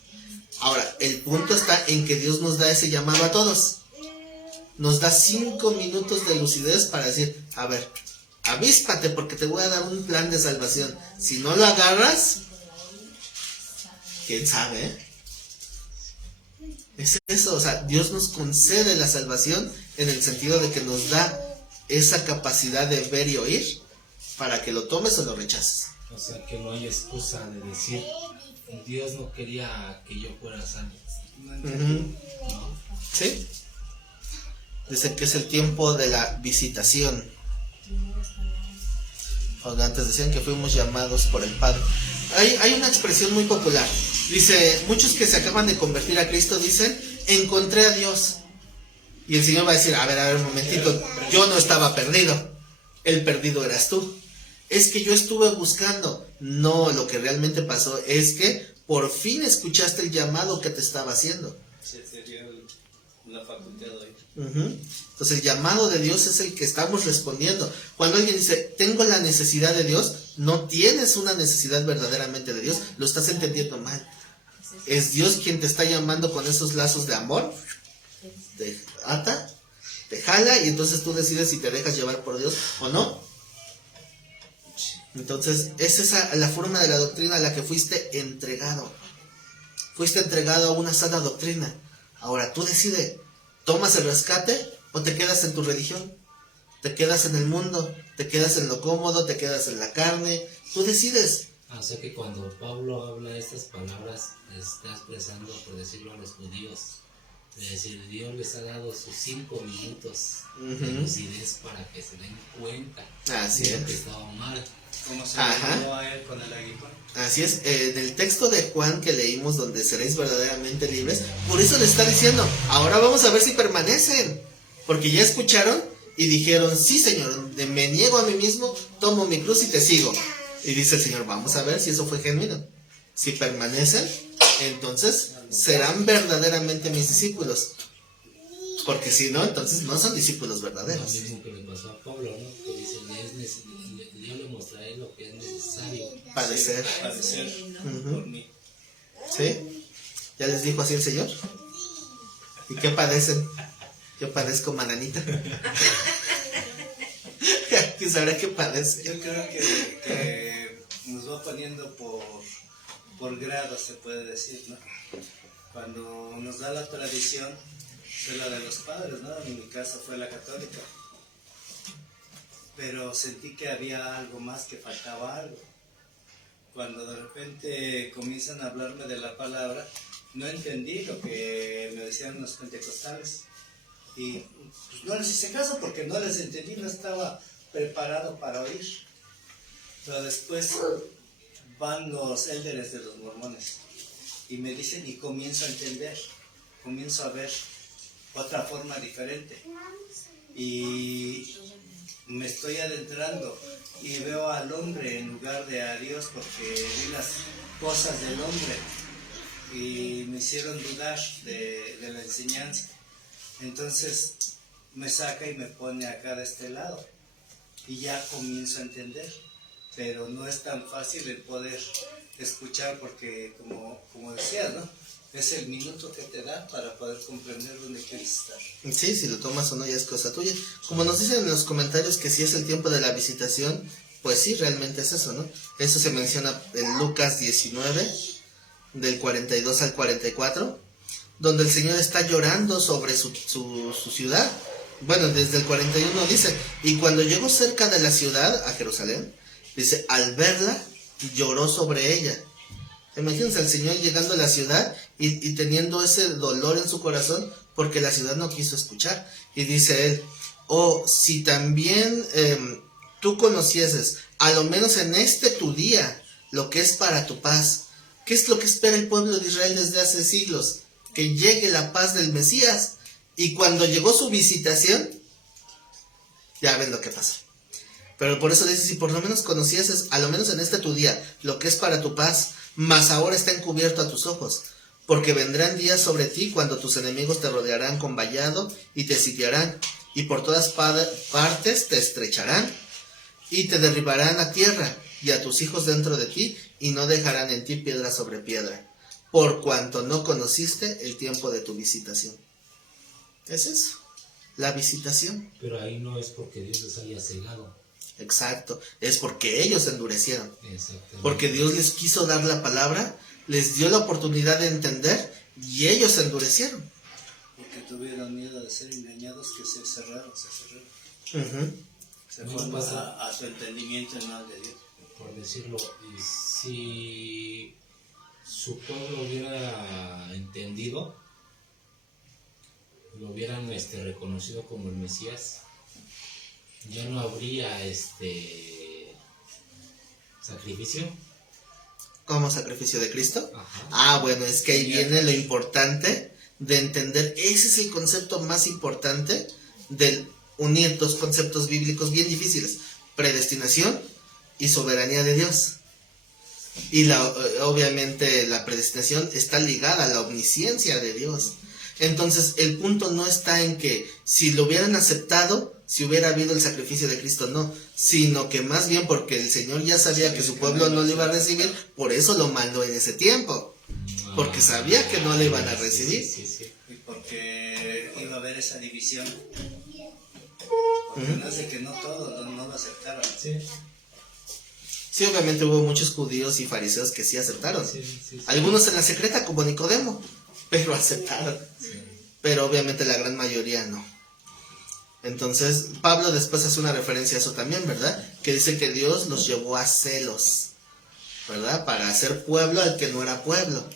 Ahora, el punto está en que Dios nos da ese llamado a todos. Nos da 5 minutos de lucidez para decir, a ver, avíspate porque te voy a dar un plan de salvación. Si no lo agarras, quién sabe, ¿eh? Es eso, o sea, Dios nos concede la salvación en el sentido de que nos da esa capacidad de ver y oír para que lo tomes o lo rechaces. O sea, que no hay excusa de decir, Dios no quería que yo fuera sano. ¿No? ¿Sí? Dice que es el tiempo de la visitación. O antes decían que fuimos llamados por el Padre. Hay una expresión muy popular. Dice, muchos que se acaban de convertir a Cristo dicen, encontré a Dios. Y el Señor va a decir, a ver, un momentito, yo no estaba perdido. El perdido eras tú. Es que yo estuve buscando. No, lo que realmente pasó es que por fin escuchaste el llamado que te estaba haciendo. Sí, sería la facultad hoy. Entonces el llamado de Dios es el que estamos respondiendo. Cuando alguien dice, tengo la necesidad de Dios, no tienes una necesidad verdaderamente de Dios, lo estás entendiendo mal. Es Dios quien te está llamando con esos lazos de amor, te ata, te jala y entonces tú decides si te dejas llevar por Dios o no. Entonces es esa la forma de la doctrina a la que fuiste entregado. Fuiste entregado a una sana doctrina. Ahora tú decides, ¿tomas el rescate o te quedas en tu religión? ¿Te quedas en el mundo? ¿Te quedas en lo cómodo? ¿Te quedas en la carne? Tú decides. O sea que cuando Pablo habla estas palabras, está expresando, por decirlo a los judíos, de decir, Dios les ha dado sus 5 minutos de lucidez para que se den cuenta de que estaba mal. ¿Cómo se llamó a él con el aguijón? Así es, en el texto de Juan que leímos, donde seréis verdaderamente libres, por eso le está diciendo, ahora vamos a ver si permanecen, porque ya escucharon y dijeron, sí Señor, me niego a mí mismo, tomo mi cruz y te sigo. Y dice el Señor, vamos a ver si eso fue genuino. Si permanecen, entonces serán verdaderamente mis discípulos, porque si no, entonces no son discípulos verdaderos. Lo mismo que le pasó a Pablo, ¿no? Que dice, yo le mostraré lo que es necesario. Padecer. Por mí. ¿Sí? ¿Ya les dijo así el Señor? ¿Y qué padecen? Yo padezco mananita. ¿Quién sabrá qué padece? Yo creo que nos va poniendo por grado, se puede decir, ¿no? Cuando nos da la tradición, es la de los padres, ¿no? En mi casa fue la católica. Pero sentí que había algo más, que faltaba algo. Cuando de repente comienzan a hablarme de la palabra, no entendí lo que me decían los pentecostales. Y pues, no les hice caso porque no les entendí, no estaba preparado para oír. Pero después van los élderes de los mormones y me dicen, y comienzo a entender, comienzo a ver otra forma diferente. Y me estoy adentrando y veo al hombre en lugar de a Dios, porque vi las cosas del hombre y me hicieron dudar de la enseñanza. Entonces me saca y me pone acá de este lado y ya comienzo a entender, pero no es tan fácil el poder escuchar, porque como decías, ¿no? Es el minuto que te da para poder comprender dónde quieres estar. Sí, si lo tomas o no ya es cosa tuya. Como nos dicen en los comentarios que si es el tiempo de la visitación, pues sí, realmente es eso, ¿no? Eso se menciona en Lucas 19, del 42 al 44, donde el Señor está llorando sobre su ciudad. Bueno, desde el 41 dice, y cuando llegó cerca de la ciudad, a Jerusalén, dice, al verla, lloró sobre ella. Imagínense al Señor llegando a la ciudad y teniendo ese dolor en su corazón porque la ciudad no quiso escuchar. Y dice él, oh, si también tú conocieses, a lo menos en este tu día, lo que es para tu paz. ¿Qué es lo que espera el pueblo de Israel desde hace siglos? Que llegue la paz del Mesías. Y cuando llegó su visitación, ya ven lo que pasó. Pero por eso dice, si por lo menos conocieses, a lo menos en este tu día, lo que es para tu paz, mas ahora está encubierto a tus ojos, porque vendrán días sobre ti cuando tus enemigos te rodearán con vallado y te sitiarán, y por todas partes te estrecharán, y te derribarán a tierra, y a tus hijos dentro de ti, y no dejarán en ti piedra sobre piedra, por cuanto no conociste el tiempo de tu visitación. Es eso, la visitación. Pero ahí no es porque Dios les haya cegado. Exacto, es porque ellos se endurecieron. Exactamente. Porque Dios les quiso dar la palabra, les dio la oportunidad de entender y ellos se endurecieron. Porque tuvieron miedo de ser engañados, que se cerraron. Se No fueron pasa. a su entendimiento en mal de Dios. Por decirlo, y si su pueblo hubiera entendido, lo hubieran reconocido como el Mesías, ya no habría sacrificio. ¿Como sacrificio de Cristo? Ajá. Ah, bueno, es que ahí viene lo importante de entender. Ese es el concepto más importante del unir dos conceptos bíblicos bien difíciles: predestinación y soberanía de Dios. Y obviamente la predestinación está ligada a la omnisciencia de Dios. Entonces el punto no está en que si lo hubieran aceptado, si hubiera habido el sacrificio de Cristo, no, sino que más bien porque el Señor ya sabía que su pueblo no lo iba a recibir, por eso lo mandó en ese tiempo, porque sabía que no le iban a recibir. Sí. Y porque iba a haber esa división. Porque no es de que no todos no lo aceptaran. Sí, obviamente hubo muchos judíos y fariseos que sí aceptaron. Algunos en la secreta, como Nicodemo, pero aceptaron. Pero obviamente la gran mayoría no. Entonces, Pablo después hace una referencia a eso también, ¿verdad? Que dice que Dios los llevó a celos, ¿verdad? Para hacer pueblo al que no era pueblo,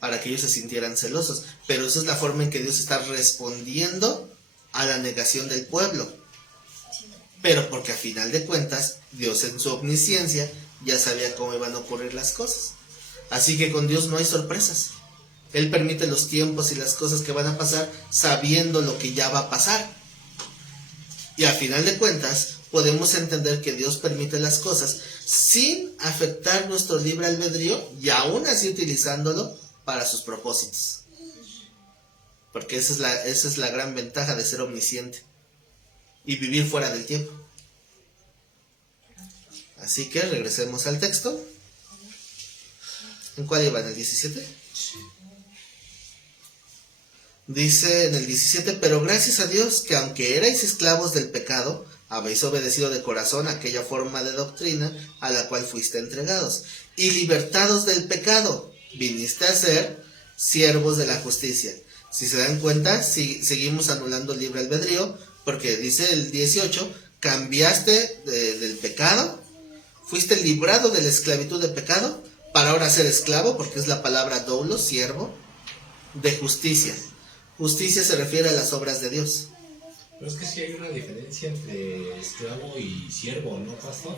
para que ellos se sintieran celosos. Pero esa es la forma en que Dios está respondiendo a la negación del pueblo. Pero porque a final de cuentas, Dios en su omnisciencia ya sabía cómo iban a ocurrir las cosas. Así que con Dios no hay sorpresas. Él permite los tiempos y las cosas que van a pasar sabiendo lo que ya va a pasar. Y a final de cuentas, podemos entender que Dios permite las cosas sin afectar nuestro libre albedrío y aún así utilizándolo para sus propósitos. Porque esa es la gran ventaja de ser omnisciente y vivir fuera del tiempo. Así que regresemos al texto. ¿En cuál iba? ¿En el 17? Sí. Dice en el 17, pero gracias a Dios que aunque erais esclavos del pecado, habéis obedecido de corazón aquella forma de doctrina a la cual fuiste entregados, y libertados del pecado, viniste a ser siervos de la justicia. Si se dan cuenta, seguimos anulando el libre albedrío, porque dice el 18, cambiaste del pecado, fuiste librado de la esclavitud del pecado, para ahora ser esclavo, porque es la palabra doulos, siervo, de justicia. Justicia se refiere a las obras de Dios. Pero es que sí hay una diferencia entre esclavo y siervo, ¿no, pastor?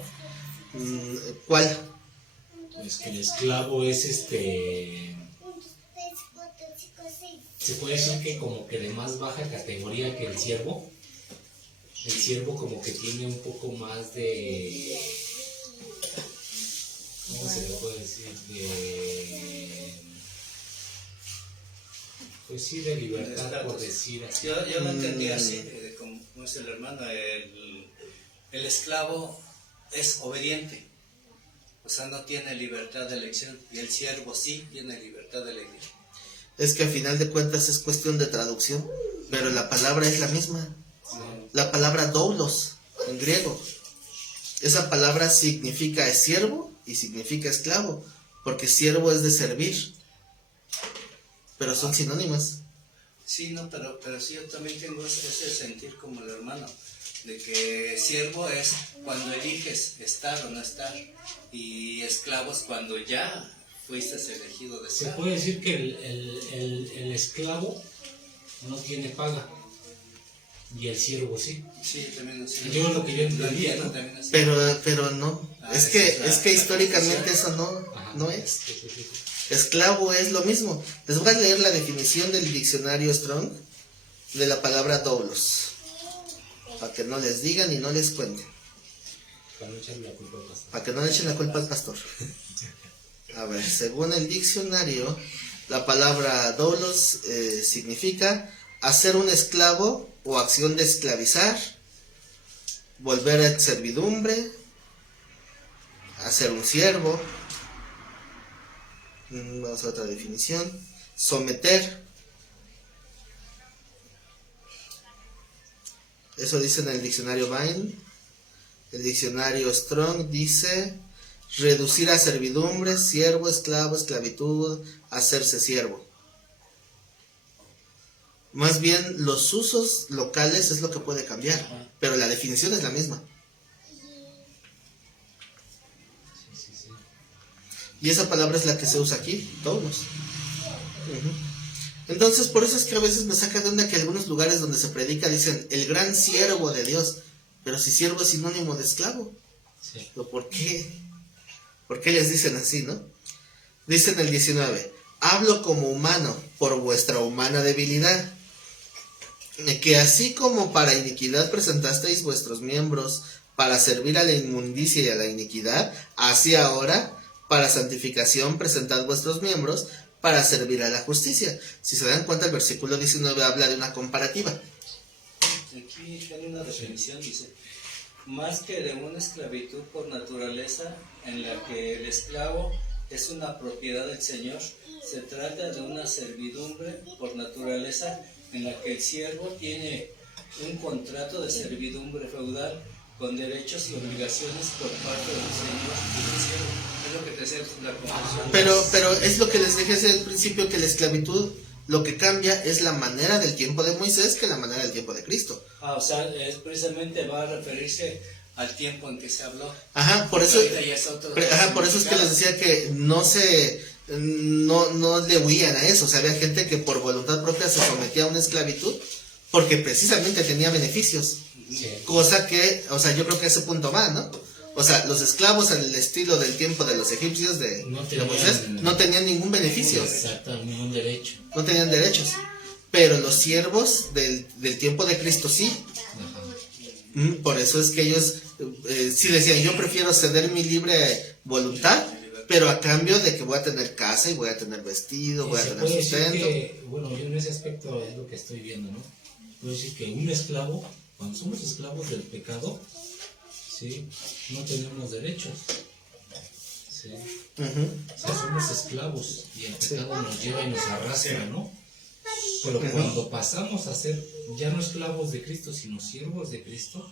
¿Cuál? Es que el esclavo es se puede decir que como que de más baja categoría que el siervo. El siervo como que tiene un poco más de, ¿cómo se le puede decir? Pues sí, de libertad, por decir así. Yo lo entendí así, como dice el hermano, el esclavo es obediente, o sea, no tiene libertad de elección, y el siervo sí tiene libertad de elegir. Es que a final de cuentas es cuestión de traducción, pero la palabra es la misma. La palabra doulos, en griego. Esa palabra significa siervo y significa esclavo, porque siervo es de servir, pero son sinónimas. Sí, no, pero sí yo también tengo ese sentir como el hermano, de que siervo es cuando eliges estar o no estar, y esclavo es cuando ya fuiste elegido de Se esclavo. puede decir que el esclavo no tiene paga y el siervo sí. Sí, también así. Yo lo que yo entendía, entiendo ¿no? también así. Pero no. Es que históricamente eso Ajá. no es. Sí. Esclavo es lo mismo. Les voy a leer la definición del diccionario Strong de la palabra doulos, para que no les digan y no les cuenten, Para no echarle la culpa al pastor. para que no le echen la culpa al pastor. A ver, según el diccionario, la palabra doulos significa hacer un esclavo o acción de esclavizar, volver a servidumbre, hacer un siervo. Vamos a otra definición. Someter. Eso dice en el diccionario Vine. El diccionario Strong dice reducir a servidumbre, siervo, esclavo, esclavitud, hacerse siervo. Más bien los usos locales es lo que puede cambiar, pero la definición es la misma. Sí. Y esa palabra es la que se usa aquí, todos. Entonces, por eso es que a veces me saca de onda que algunos lugares donde se predica dicen el gran siervo de Dios, pero si siervo es sinónimo de esclavo. Sí. ¿Por qué? ¿Por qué les dicen así, no? Dice en el 19, hablo como humano por vuestra humana debilidad, que así como para iniquidad presentasteis vuestros miembros para servir a la inmundicia y a la iniquidad, así ahora para santificación presentad vuestros miembros para servir a la justicia. Si se dan cuenta, el versículo 19 habla de una comparativa. Aquí tiene una definición, dice, más que de una esclavitud por naturaleza en la que el esclavo es una propiedad del Señor, se trata de una servidumbre por naturaleza en la que el siervo tiene un contrato de servidumbre feudal con derechos y obligaciones por parte del Señor y del siervo. Es lo que te decía la confusión. Pero es lo que les dije desde el principio, que la esclavitud lo que cambia es la manera del tiempo de Moisés que la manera del tiempo de Cristo. O sea, es precisamente va a referirse al tiempo en que se habló. Ajá, por eso, por eso es que les decía que no le huían a eso. O sea, había gente que por voluntad propia se sometía a una esclavitud porque precisamente tenía beneficios. Sí. Cosa que, o sea, yo creo que a ese punto va, ¿no? O sea, los esclavos al estilo del tiempo de los egipcios de Moisés no tenían ningún beneficio. Exacto, ningún derecho. No tenían derechos. Pero los siervos del tiempo de Cristo sí. Ajá. Por eso es que ellos sí decían, yo prefiero ceder mi libre voluntad, pero a cambio de que voy a tener casa y voy a tener vestido, voy a Se tener puede decir sustento. que, bueno, yo en ese aspecto es lo que estoy viendo, ¿no? Puedo decir que un esclavo, cuando somos esclavos del pecado, ¿sí? No tenemos derechos. ¿Sí? O sea, somos esclavos y el pecado nos lleva y nos arrastra, ¿no? Pero cuando pasamos a ser ya no esclavos de Cristo, sino siervos de Cristo,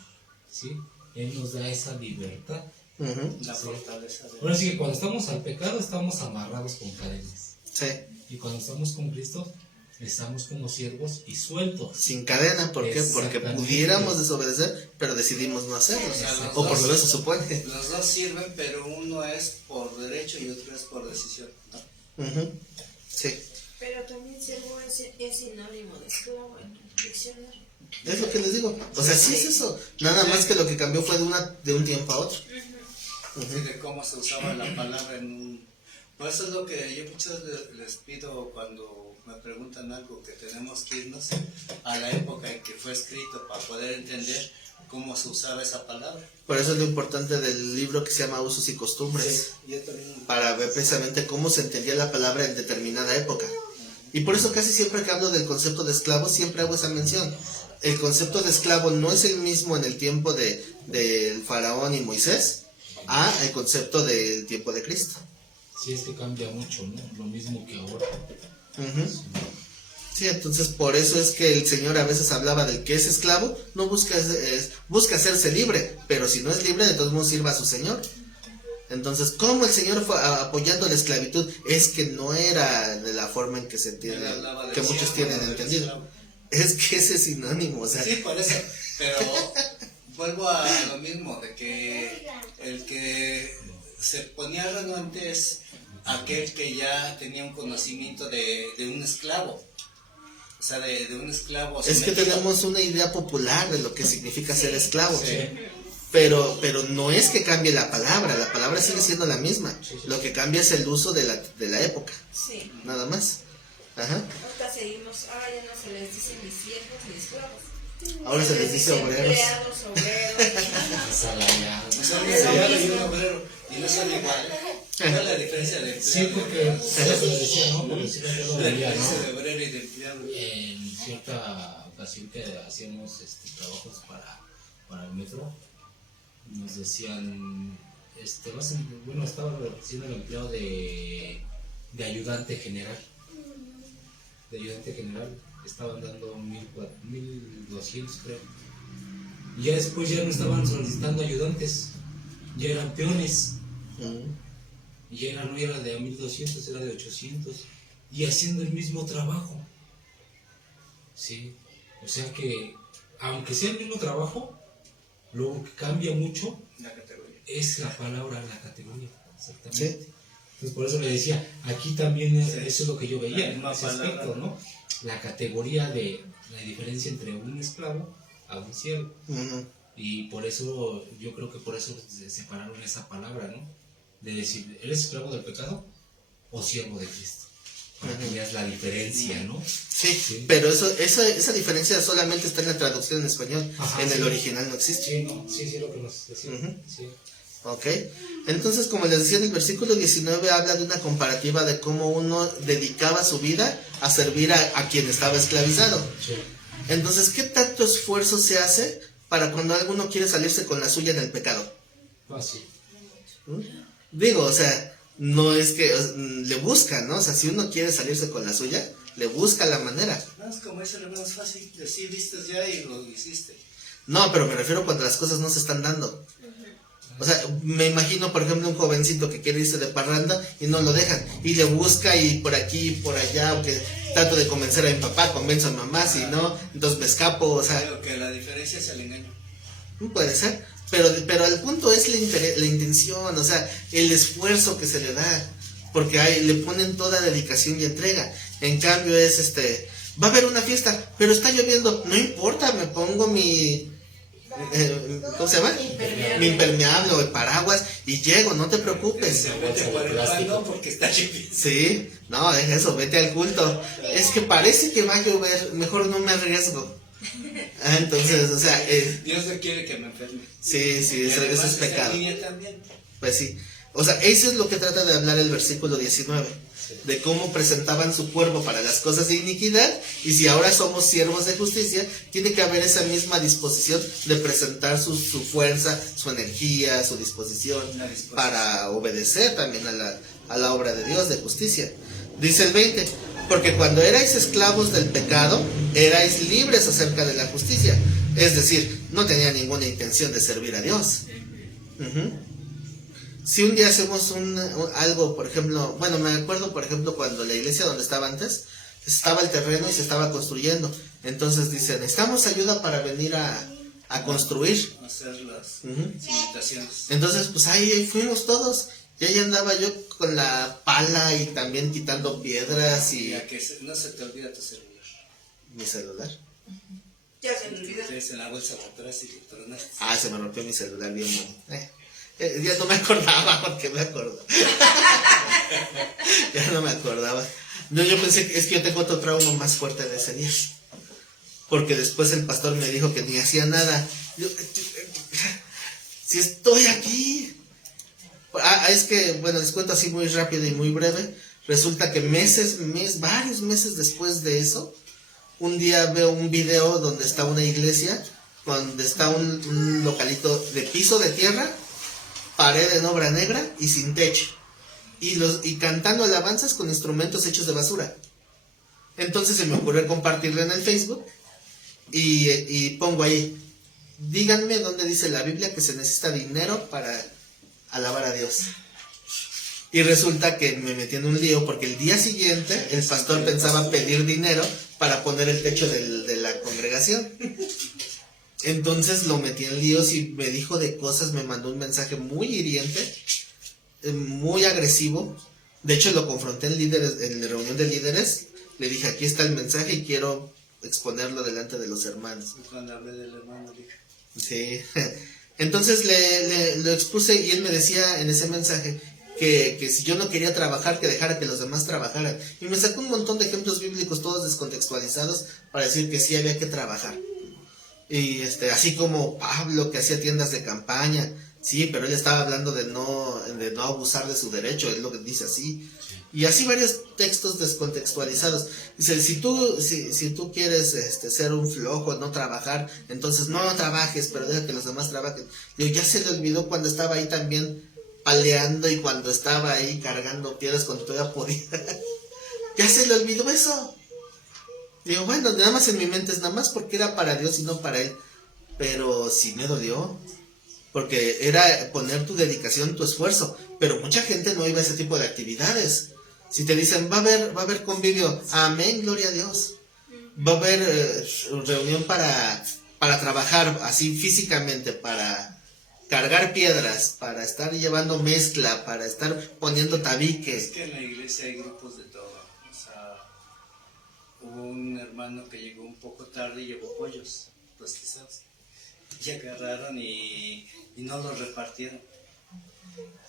¿sí? Él nos da esa libertad. La fortaleza de Ahora sí que cuando estamos al pecado estamos amarrados con cadenas. Sí, Y cuando estamos con Cristo, estamos como siervos y sueltos. sin cadena, ¿por qué? Porque Exactamente. pudiéramos desobedecer, pero decidimos no hacerlo. sea, O por lo menos se supone. Los dos sirven, pero uno es por derecho y otro es por decisión, ¿no? Sí. Pero también siervo es sinónimo de esclavo en el diccionario. Es lo que les digo. O sea, sí es eso. Nada más que lo que cambió fue de un tiempo a otro. Sí, de cómo se usaba la palabra en un... Pues eso es lo que yo muchas veces les pido cuando me preguntan algo, que tenemos que irnos a la época en que fue escrito para poder entender cómo se usaba esa palabra. Por eso es lo importante del libro que se llama Usos y Costumbres. Sí, yo también... Para ver precisamente cómo se entendía la palabra en determinada época. Y por eso casi siempre que hablo del concepto de esclavo, siempre hago esa mención. El concepto de esclavo no es el mismo en el tiempo del faraón y Moisés a el concepto del tiempo de Cristo. Sí, es que cambia mucho, ¿no? Lo mismo que ahora. Ujú. Sí, entonces por eso es que el Señor a veces hablaba del que es esclavo, no busca hacerse libre, pero si no es libre, de todos modos sirva a su Señor. Entonces, ¿cómo el Señor fue apoyando la esclavitud? Es que no era de la forma en que se entiende, que muchos tienen entendido. Es que ese es sinónimo, o sea. Sí, por eso, pero vuelvo a lo mismo, de que el que se ponía renuente es aquel que ya tenía un conocimiento de un esclavo. O sea, de un esclavo. Es que sometido. tenemos una idea popular de lo que significa ser esclavo. Sí. Pero no es que cambie la palabra sigue siendo la misma. Lo que cambia es el uso de la época, Sí. nada más. Ajá. Ahorita seguimos, ya no se les dicen ni siervos ni esclavos. Ahora se les dice obreros. Empleados, obreros. Asalariados. Son un empleado y un obrero, y no son iguales. ¿Cuál es la diferencia de empleado? Sí, porque eso se decía, ¿no? Porque sí, yo lo La veía, diferencia de ¿no? obrero y de empleado. En cierta ocasión que hacíamos trabajos para el metro, nos decían, bueno, estaba haciendo el empleo de ayudante general. De ayudante general estaban dando 1,200, creo. Y ya después ya no estaban solicitando ayudantes, ya eran peones. Y ya no era de 1,200, era de 800. Y haciendo el mismo trabajo. Sí, o sea que, aunque sea el mismo trabajo, lo que cambia mucho La categoría. es la palabra, la categoría. Exactamente. Sí. Entonces, por eso le decía, aquí también Sí. eso es lo que yo La veía, misma ese palabra. aspecto, ¿no? La categoría de la diferencia entre un esclavo a un siervo. Ujú. Y por eso, yo creo que por eso se separaron esa palabra, ¿no? De decir, ¿eres esclavo del pecado o siervo de Cristo? Para que veas la diferencia, ¿no? Sí, Sí. pero esa diferencia solamente está en la traducción en español. Ajá, En el sí. original no existe. Sí, no, sí, lo que nos decía. Ujú. Sí. Ok, entonces como les decía en el versículo 19 habla de una comparativa de cómo uno dedicaba su vida a servir a quien estaba esclavizado. Sí. Entonces, ¿qué tanto esfuerzo se hace para cuando alguno quiere salirse con la suya en el pecado? Fácil. ¿Mm? Digo, o sea, no es que le busca, ¿no? O sea, si uno quiere salirse con la suya, le busca la manera. No, es como dice el hermano, es fácil, decir, vistes ya y lo hiciste. No, pero me refiero cuando las cosas no se están dando. O sea, me imagino, por ejemplo, un jovencito que quiere irse de parranda y no lo dejan. Y le busca y por aquí, por allá, o que trato de convencer a mi papá, convenzo a mi mamá, si no, entonces me escapo, o sea, Creo que la diferencia es el engaño. puede ser. Pero el punto es la intención, o sea, el esfuerzo que se le da. Porque le ponen toda dedicación y entrega. En cambio es, va a haber una fiesta, pero está lloviendo, no importa, me pongo mi... ¿cómo se llama? Mi impermeable o el paraguas y llego, no te preocupes. Se vete por el pan, no, porque está lloviendo. Sí, no, es eso, vete al culto. Es que parece que va a llover, mejor no me arriesgo. Entonces, o sea, Dios no quiere que me enferme. sí, Y eso además es esta pecado. línea también. Pues sí. O sea, eso es lo que trata de hablar el versículo 19. De cómo presentaban su cuerpo para las cosas de iniquidad. Y si ahora somos siervos de justicia, tiene que haber esa misma disposición de presentar su fuerza, su energía, su disposición para obedecer también a la obra de Dios de justicia. Dice el 20, porque cuando erais esclavos del pecado, erais libres acerca de la justicia. Es decir, no tenía ninguna intención de servir a Dios. Si un día hacemos algo, por ejemplo, bueno, me acuerdo, por ejemplo, cuando la iglesia donde estaba antes, estaba el terreno y se estaba construyendo. Entonces dicen, necesitamos ayuda para venir a construir. Hacer las cimentaciones. Entonces, pues ahí fuimos todos. Y ahí andaba yo con la pala y también quitando piedras y Ya que no se te olvida tu celular. mi celular. Ya se me olvidó. Tienes en la bolsa de atrás y te tronaste. Ah, se me rompió mi celular bien mal. Ya no me acordaba, porque me acuerdo. Ya no me acordaba. No, yo pensé que es que yo tengo otro trauma más fuerte de ese día. Porque después el pastor me dijo que ni hacía nada. Yo, si estoy aquí. Es que, bueno, les cuento así muy rápido y muy breve. Resulta que varios meses después de eso, un día veo un video donde está una iglesia, donde está un localito de piso de tierra, pared en obra negra y sin techo. Y cantando alabanzas con instrumentos hechos de basura. Entonces se me ocurrió compartirlo en el Facebook y pongo ahí, díganme dónde dice la Biblia que se necesita dinero para alabar a Dios. Y resulta que me metí en un lío porque el día siguiente el pastor pensaba pedir dinero para poner el techo de la congregación. Entonces lo metí en líos y me dijo de cosas, me mandó un mensaje muy hiriente, muy agresivo. De hecho lo confronté en la reunión de líderes. Le dije, aquí está el mensaje y quiero exponerlo delante de los hermanos. Cuando hablé del hermano dije. Sí. Entonces lo expuse y él me decía en ese mensaje que si yo no quería trabajar, que dejara que los demás trabajaran. Y me sacó un montón de ejemplos bíblicos todos descontextualizados para decir que sí había que trabajar. Y así como Pablo, que hacía tiendas de campaña, sí, pero él estaba hablando de no abusar de su derecho, es lo que dice así. Y así varios textos descontextualizados. Dice, si tú quieres ser un flojo, no trabajar, entonces no trabajes, pero deja que los demás trabajen. Digo, ya se le olvidó cuando estaba ahí también paleando y cuando estaba ahí cargando piedras cuando todavía podía. Ya se le olvidó eso. Digo, bueno, nada más en mi mente es nada más porque era para Dios y no para él. Pero sí me dolió. Porque era poner tu dedicación, tu esfuerzo. Pero mucha gente no iba a ese tipo de actividades. Si te dicen, va a haber convivio, amén, gloria a Dios. Va a haber reunión para trabajar así físicamente, para cargar piedras, para estar llevando mezcla, para estar poniendo tabiques. Es que en la iglesia hay grupos de todo. O sea, hubo un hermano que llegó un poco tarde y llevó pollos rostizados. Y agarraron y no los repartieron.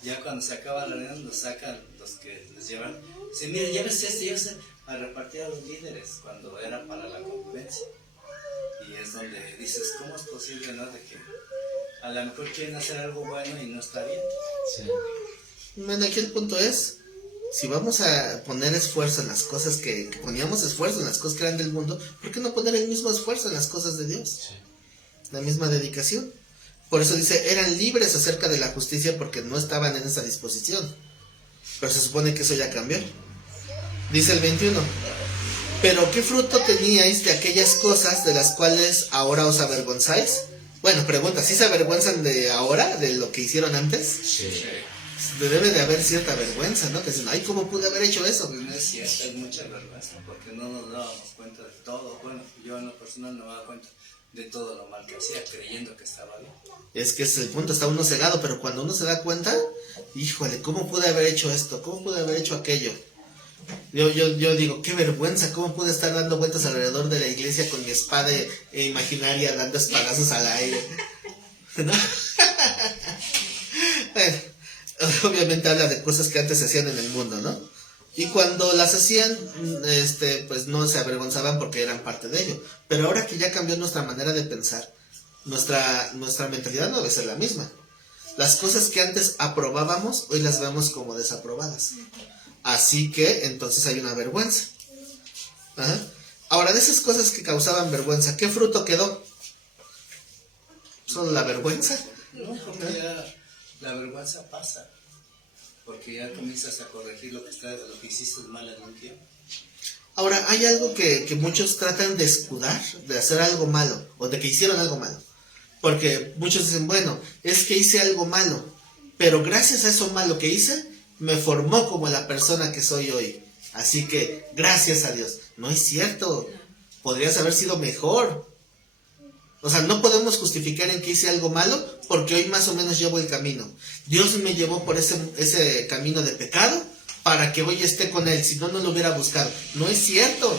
Ya cuando se acaba la reunión los sacan los que les llevan. Dicen, mira, llévese a repartir a los líderes cuando era para la convivencia. Y es donde dices, ¿cómo es posible, no? De que a lo mejor quieren hacer algo bueno y no está bien. Sí. Bueno, aquí el punto es, si vamos a poner esfuerzo en las cosas que poníamos esfuerzo en las cosas que eran del mundo, ¿por qué no poner el mismo esfuerzo en las cosas de Dios? Sí. La misma dedicación. Por eso dice, eran libres acerca de la justicia porque no estaban en esa disposición. Pero se supone que eso ya cambió. Dice el 21. Pero ¿qué fruto teníais de aquellas cosas de las cuales ahora os avergonzáis? Bueno, pregunta, ¿sí se avergüenzan de ahora, de lo que hicieron antes? Sí. Debe de haber cierta vergüenza, ¿no? Que dicen, ay, ¿cómo pude haber hecho eso? No es cierto, hay mucha vergüenza porque no nos dábamos cuenta de todo. Bueno, yo en lo personal no me daba cuenta de todo lo mal que hacía, creyendo que estaba bien. Es que es el punto, está uno cegado, pero cuando uno se da cuenta, híjole, ¿cómo pude haber hecho esto? ¿Cómo pude haber hecho aquello? Yo digo, qué vergüenza, ¿cómo pude estar dando vueltas alrededor de la iglesia con mi espada imaginaria dando espadazos al aire? ¿No? Bueno, obviamente habla de cosas que antes se hacían en el mundo, ¿no? Y cuando las hacían, pues no se avergonzaban porque eran parte de ello. Pero ahora que ya cambió nuestra manera de pensar, nuestra mentalidad no debe ser la misma. Las cosas que antes aprobábamos, hoy las vemos como desaprobadas. Así que entonces hay una vergüenza. Ajá. Ahora, de esas cosas que causaban vergüenza, ¿qué fruto quedó? ¿Solo la vergüenza? No, porque ya la vergüenza pasa. Porque ya comienzas a corregir lo que hiciste mal en un tiempo. Ahora, hay algo que muchos tratan de escudar, de hacer algo malo, o de que hicieron algo malo. Porque muchos dicen, bueno, es que hice algo malo, pero gracias a eso malo que hice, me formó como la persona que soy hoy. Así que, gracias a Dios. No es cierto. Podrías haber sido mejor. O sea, no podemos justificar en que hice algo malo porque hoy más o menos llevo el camino. Dios me llevó por ese camino de pecado para que hoy esté con Él. Si no, no lo hubiera buscado. No es cierto.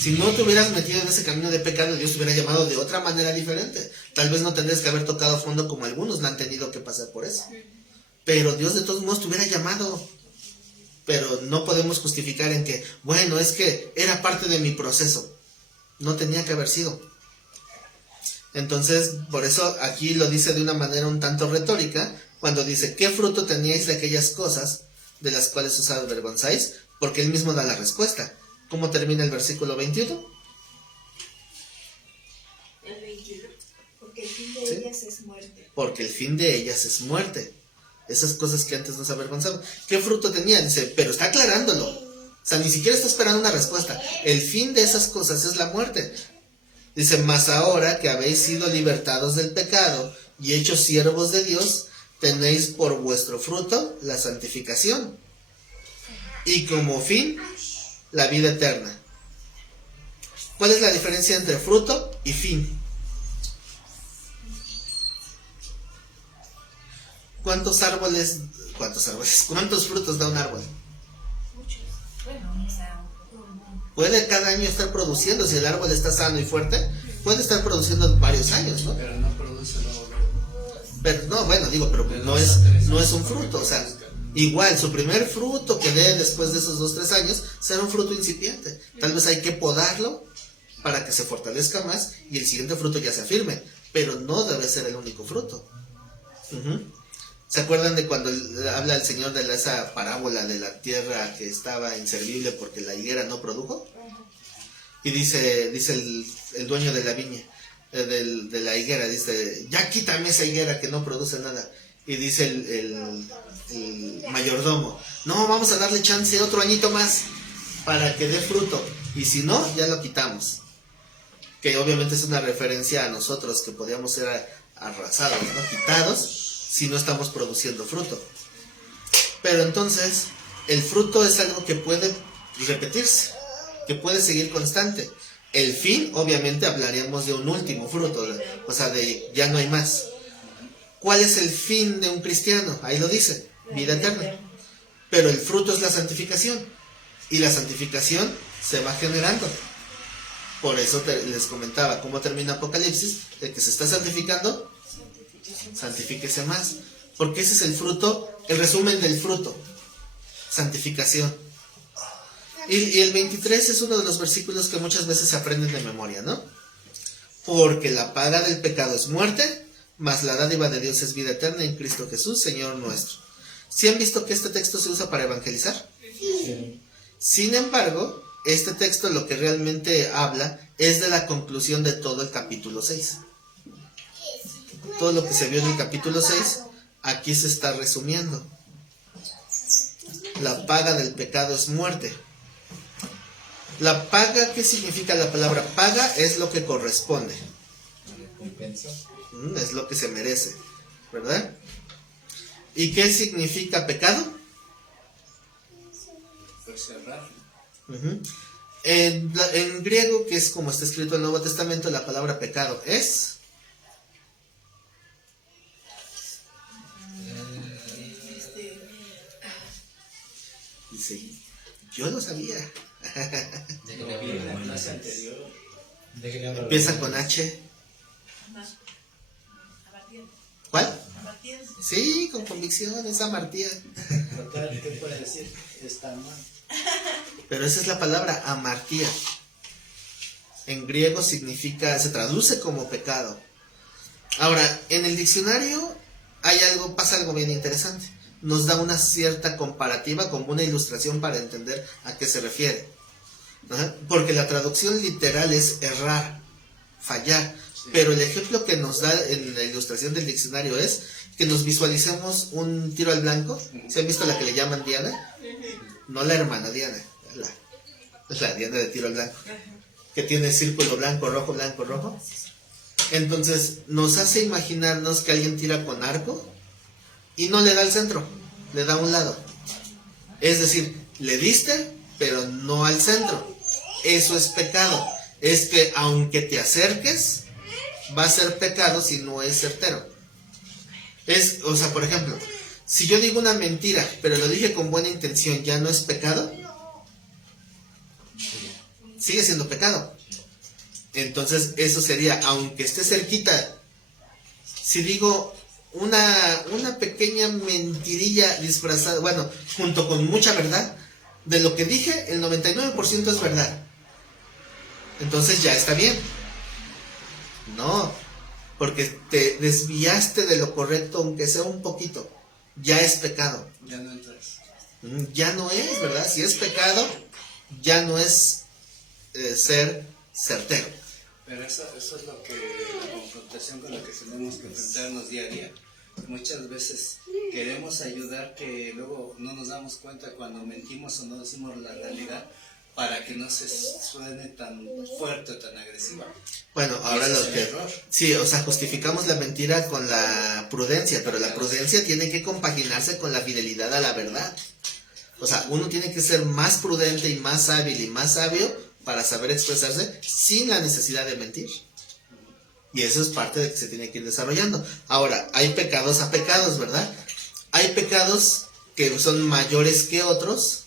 Si no te hubieras metido en ese camino de pecado, Dios te hubiera llamado de otra manera diferente. Tal vez no tendrías que haber tocado a fondo como algunos la han tenido que pasar por eso. Pero Dios de todos modos te hubiera llamado. Pero no podemos justificar en que, bueno, es que era parte de mi proceso. No tenía que haber sido. Entonces, por eso aquí lo dice de una manera un tanto retórica, cuando dice, ¿qué fruto teníais de aquellas cosas de las cuales os avergonzáis? Porque él mismo da la respuesta. ¿Cómo termina el versículo 21? El 21. Porque el fin de Sí. ellas es muerte. Porque el fin de ellas es muerte. Esas cosas que antes nos avergonzaban. ¿Qué fruto tenía? Dice, pero está aclarándolo. O sea, ni siquiera está esperando una respuesta. El fin de esas cosas es la muerte. Dice, mas ahora que habéis sido libertados del pecado y hechos siervos de Dios, tenéis por vuestro fruto la santificación. Y como fin, la vida eterna. ¿Cuál es la diferencia entre fruto y fin? ¿Cuántos frutos da un árbol? Bueno, o sea, Puede cada año estar produciendo, si el árbol está sano y fuerte, puede estar produciendo varios años, ¿no? Pero no produce luego. Pero no, bueno, digo, pero no es un fruto, o sea, igual su primer fruto que dé después de esos 2-3 años será un fruto incipiente. Tal vez hay que podarlo para que se fortalezca más y el siguiente fruto ya se afirme, pero no debe ser el único fruto. ¿Se acuerdan de cuando habla el Señor de esa parábola de la tierra que estaba inservible porque la higuera no produjo? Y dice el dueño de la viña, de la higuera, dice, ya quítame esa higuera que no produce nada. Y dice el mayordomo, no, vamos a darle chance otro añito más para que dé fruto, y si no, ya lo quitamos. Que obviamente es una referencia a nosotros, que podíamos ser arrasados, ¿no? Quitados, si no estamos produciendo fruto. Pero entonces, el fruto es algo que puede repetirse, que puede seguir constante. El fin, obviamente, hablaríamos de un último fruto, o sea, de ya no hay más. ¿Cuál es el fin de un cristiano? Ahí lo dice, vida eterna. Pero el fruto es la santificación, y la santificación se va generando. Por eso les comentaba cómo termina Apocalipsis, de que se está santificando, santifíquese más. Porque ese es el fruto, el resumen del fruto, santificación. Y el 23 es uno de los versículos que muchas veces se aprenden de memoria, ¿no? Porque la paga del pecado es muerte, mas la dádiva de Dios es vida eterna en Cristo Jesús, Señor nuestro. ¿Sí han visto que este texto se usa para evangelizar? Sí. Sin embargo, este texto lo que realmente habla es de la conclusión de todo el capítulo 6. Todo lo que se vio en el capítulo 6, aquí se está resumiendo. La paga del pecado es muerte. La paga, ¿qué significa la palabra paga? Es lo que corresponde. Recompensa. Es lo que se merece, ¿verdad? ¿Y qué significa pecado? Pues cerrar. En griego, que es como está escrito en el Nuevo Testamento, la palabra pecado es... Dice, yo lo sabía. Déjenme abrir la clase anterior. Déjenme abrir la Empieza clase. con H. amartía. ¿Cuál? Amartía. Sí, con convicción, es amartía. Total, ¿qué puede decir? Está mal. Pero esa es la palabra, amartía. En griego significa, se traduce como pecado. Ahora, en el diccionario pasa algo bien interesante. Nos da una cierta comparativa, como una ilustración para entender a qué se refiere. Ajá. Porque la traducción literal es errar, fallar. Pero el ejemplo que nos da en la ilustración del diccionario es que nos visualicemos un tiro al blanco. ¿Se han visto la que le llaman Diana? No la hermana Diana, la Diana de tiro al blanco, que tiene círculo blanco, rojo, blanco, rojo. Entonces nos hace imaginarnos que alguien tira con arco y no le da al centro, le da a un lado. Es decir, le diste, pero no al centro. Eso es pecado. Es que aunque te acerques, va a ser pecado si no es certero. O sea, por ejemplo, si yo digo una mentira, pero lo dije con buena intención, ¿ya no es pecado? sigue siendo pecado. Entonces eso sería, aunque esté cerquita, si digo una pequeña mentirilla disfrazada, bueno, junto con mucha verdad, de lo que dije, el 99% es verdad. Entonces ya está bien. No, porque te desviaste de lo correcto, aunque sea un poquito, ya es pecado. Ya no entras. Ya no es, ¿verdad? Si es pecado, ya no es ser certero. Pero eso es lo que, la confrontación con la que tenemos que enfrentarnos día a día. Muchas veces queremos ayudar que luego no nos damos cuenta cuando mentimos o no decimos la realidad para que no se suene tan fuerte o tan agresiva. Bueno, ahora ese lo es el que... error. Sí, o sea, justificamos la mentira con la prudencia, pero la prudencia tiene que compaginarse con la fidelidad a la verdad. O sea, uno tiene que ser más prudente y más hábil y más sabio para saber expresarse sin la necesidad de mentir. Y eso es parte de que se tiene que ir desarrollando. Ahora, hay pecados a pecados, ¿verdad? Hay pecados que son mayores que otros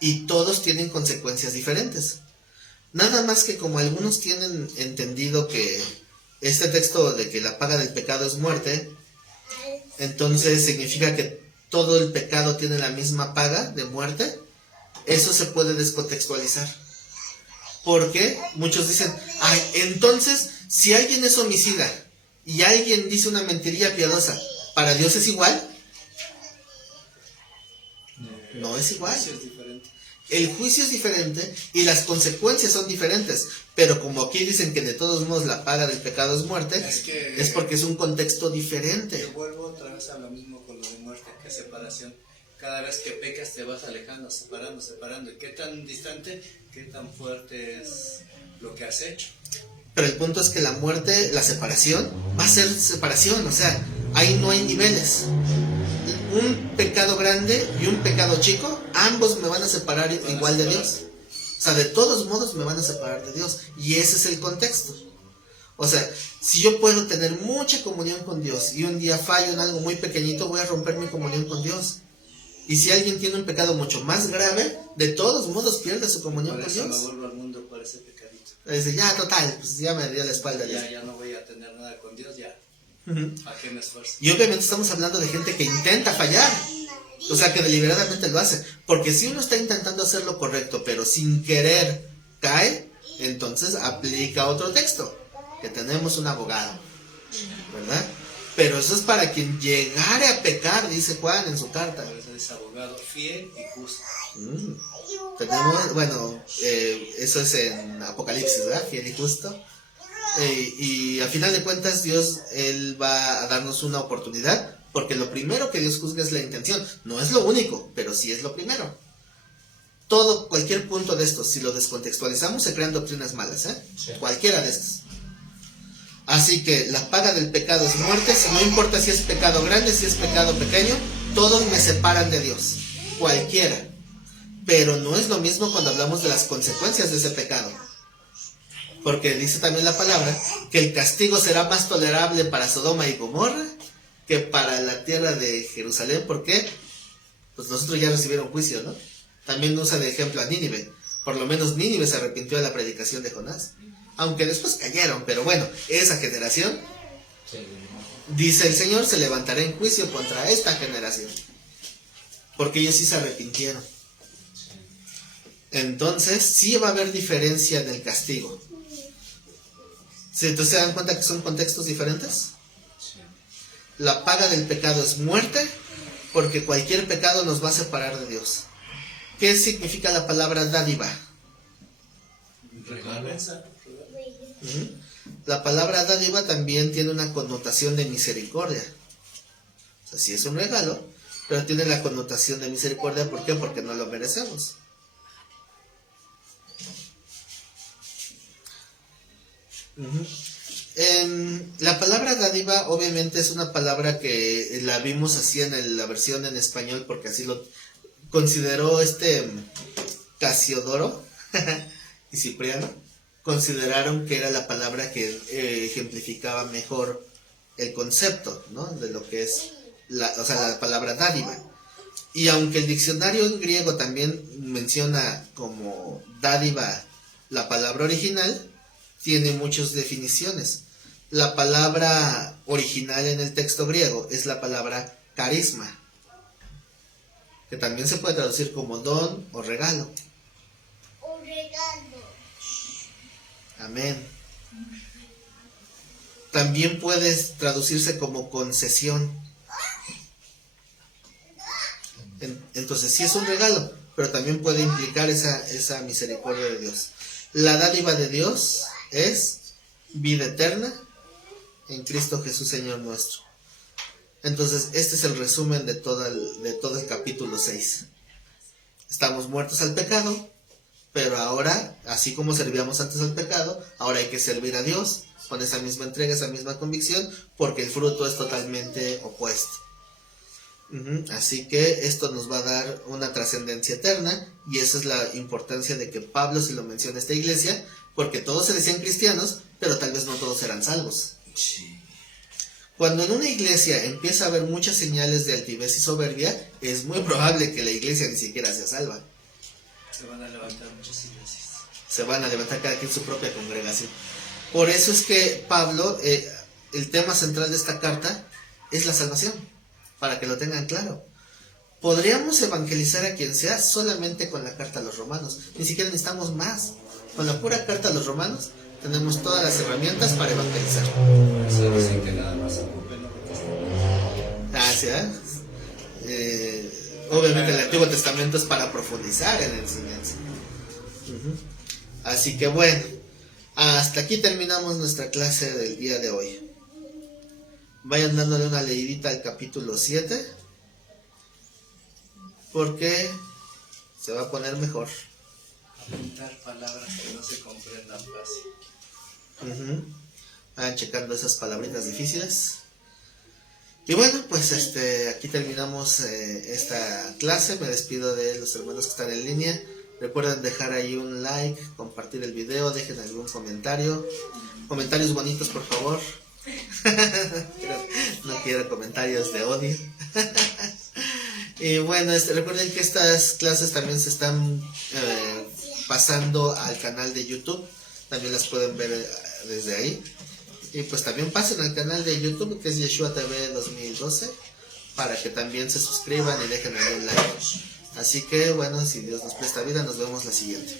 y todos tienen consecuencias diferentes. Nada más que como algunos tienen entendido que este texto de que la paga del pecado es muerte, entonces significa que todo el pecado tiene la misma paga de muerte, eso se puede descontextualizar. Porque muchos dicen, ay, entonces, si alguien es homicida y alguien dice una mentirilla piadosa, ¿para Dios es igual? No es igual. Eso es diferente. El juicio es diferente y las consecuencias son diferentes. Pero como aquí dicen que de todos modos la paga del pecado es muerte, es porque es un contexto diferente. Yo vuelvo otra vez a lo mismo con lo de muerte, que separación. Cada vez que pecas te vas alejando, separando. ¿Y qué tan distante, qué tan fuerte es lo que has hecho? Pero el punto es que la muerte, la separación, va a ser separación. O sea, ahí no hay niveles. Un pecado grande y un pecado chico, ambos me van a separar igual de Dios. O sea, de todos modos me van a separar de Dios. Y ese es el contexto. O sea, si yo puedo tener mucha comunión con Dios y un día fallo en algo muy pequeñito, voy a romper mi comunión con Dios. Y si alguien tiene un pecado mucho más grave, de todos modos pierde su comunión Por con eso Dios. me vuelvo al mundo por ese pecadito. Dice, ya, total, pues ya me dio la espalda. Ya no voy a tener nada con Dios, ya. ¿A qué me esfuerzo? Y obviamente estamos hablando de gente que intenta fallar. O sea, que deliberadamente lo hace. Porque si uno está intentando hacer lo correcto, pero sin querer cae, entonces aplica otro texto. Que tenemos un abogado. ¿Verdad? Pero eso es para quien llegare a pecar, dice Juan en su carta. Por eso es abogado fiel y justo. Tenemos, bueno, eso es en Apocalipsis, ¿verdad? Fiel y justo. Y a final de cuentas Dios, Él va a darnos una oportunidad, porque lo primero que Dios juzga es la intención. No es lo único, pero sí es lo primero. Cualquier punto de estos, si lo descontextualizamos, se crean doctrinas malas, ¿eh? Sí. Cualquiera de estos. Así que la paga del pecado es muerte. No importa si es pecado grande, si es pecado pequeño, todos me separan de Dios. Cualquiera. Pero no es lo mismo cuando hablamos de las consecuencias de ese pecado. Porque dice también la palabra que el castigo será más tolerable para Sodoma y Gomorra que para la tierra de Jerusalén. ¿Por qué? Pues nosotros ya recibieron juicio, ¿no? También usa de ejemplo a Nínive. Por lo menos Nínive se arrepintió de la predicación de Jonás. Aunque después cayeron, pero bueno, esa generación, dice el Señor, se levantará en juicio contra esta generación. Porque ellos sí se arrepintieron. Entonces, sí va a haber diferencia en el castigo. ¿Sí? Entonces, ¿se dan cuenta que son contextos diferentes? La paga del pecado es muerte, porque cualquier pecado nos va a separar de Dios. ¿Qué significa la palabra dádiva? Recompensa. La palabra dádiva también tiene una connotación de misericordia. O sea, sí es un regalo, pero tiene la connotación de misericordia. ¿Por qué? Porque no lo merecemos. La palabra dádiva obviamente es una palabra que la vimos así en la versión en español, porque así lo consideró Casiodoro y Cipriano. Consideraron que era la palabra que ejemplificaba mejor el concepto, ¿no? De lo que es la palabra dádiva. Y aunque el diccionario en griego también menciona como dádiva La palabra original tiene muchas definiciones. La palabra original en el texto griego es la palabra carisma, que también se puede traducir como don o regalo. Amén. También puede traducirse como concesión. Entonces sí es un regalo, pero también puede implicar esa misericordia de Dios. La dádiva de Dios es vida eterna en Cristo Jesús Señor nuestro. Entonces este es el resumen de todo el capítulo 6. Estamos muertos al pecado, pero ahora, así como servíamos antes al pecado, ahora hay que servir a Dios con esa misma entrega, esa misma convicción, porque el fruto es totalmente opuesto. Así que esto nos va a dar una trascendencia eterna, y esa es la importancia de que Pablo se lo menciona a esta iglesia, porque todos se decían cristianos, pero tal vez no todos eran salvos. Sí. Cuando en una iglesia empieza a haber muchas señales de altivez y soberbia, es muy probable que la iglesia ni siquiera sea salva. Se van a levantar muchas iglesias. Se van a levantar cada quien su propia congregación. Por eso es que Pablo, el tema central de esta carta es la salvación, para que lo tengan claro. Podríamos evangelizar a quien sea solamente con la carta a los romanos, ni siquiera necesitamos más. Con la pura carta a los romanos tenemos todas las herramientas para evangelizar. Eso dicen que nada más se ocupe el Nuevo Testamento. Obviamente el Antiguo Testamento es para profundizar en la enseñanza. Así que bueno, hasta aquí terminamos nuestra clase del día de hoy. Vayan dándole una leidita al capítulo 7, porque se va a poner mejor. Apuntar palabras que no se comprendan fácil. Vayan checando esas palabritas difíciles. Y bueno, pues aquí terminamos esta clase. Me despido de los hermanos que están en línea. Recuerden dejar ahí un like, compartir el video, dejen algún comentario. Comentarios bonitos, por favor. No quiero comentarios de odio. Y bueno, recuerden que estas clases también se están pasando al canal de YouTube. También las pueden ver desde ahí. Y pues también pasen al canal de YouTube, que es Yeshua TV 2012, para que también se suscriban y dejen ahí un like. Así que bueno, si Dios nos presta vida, nos vemos la siguiente.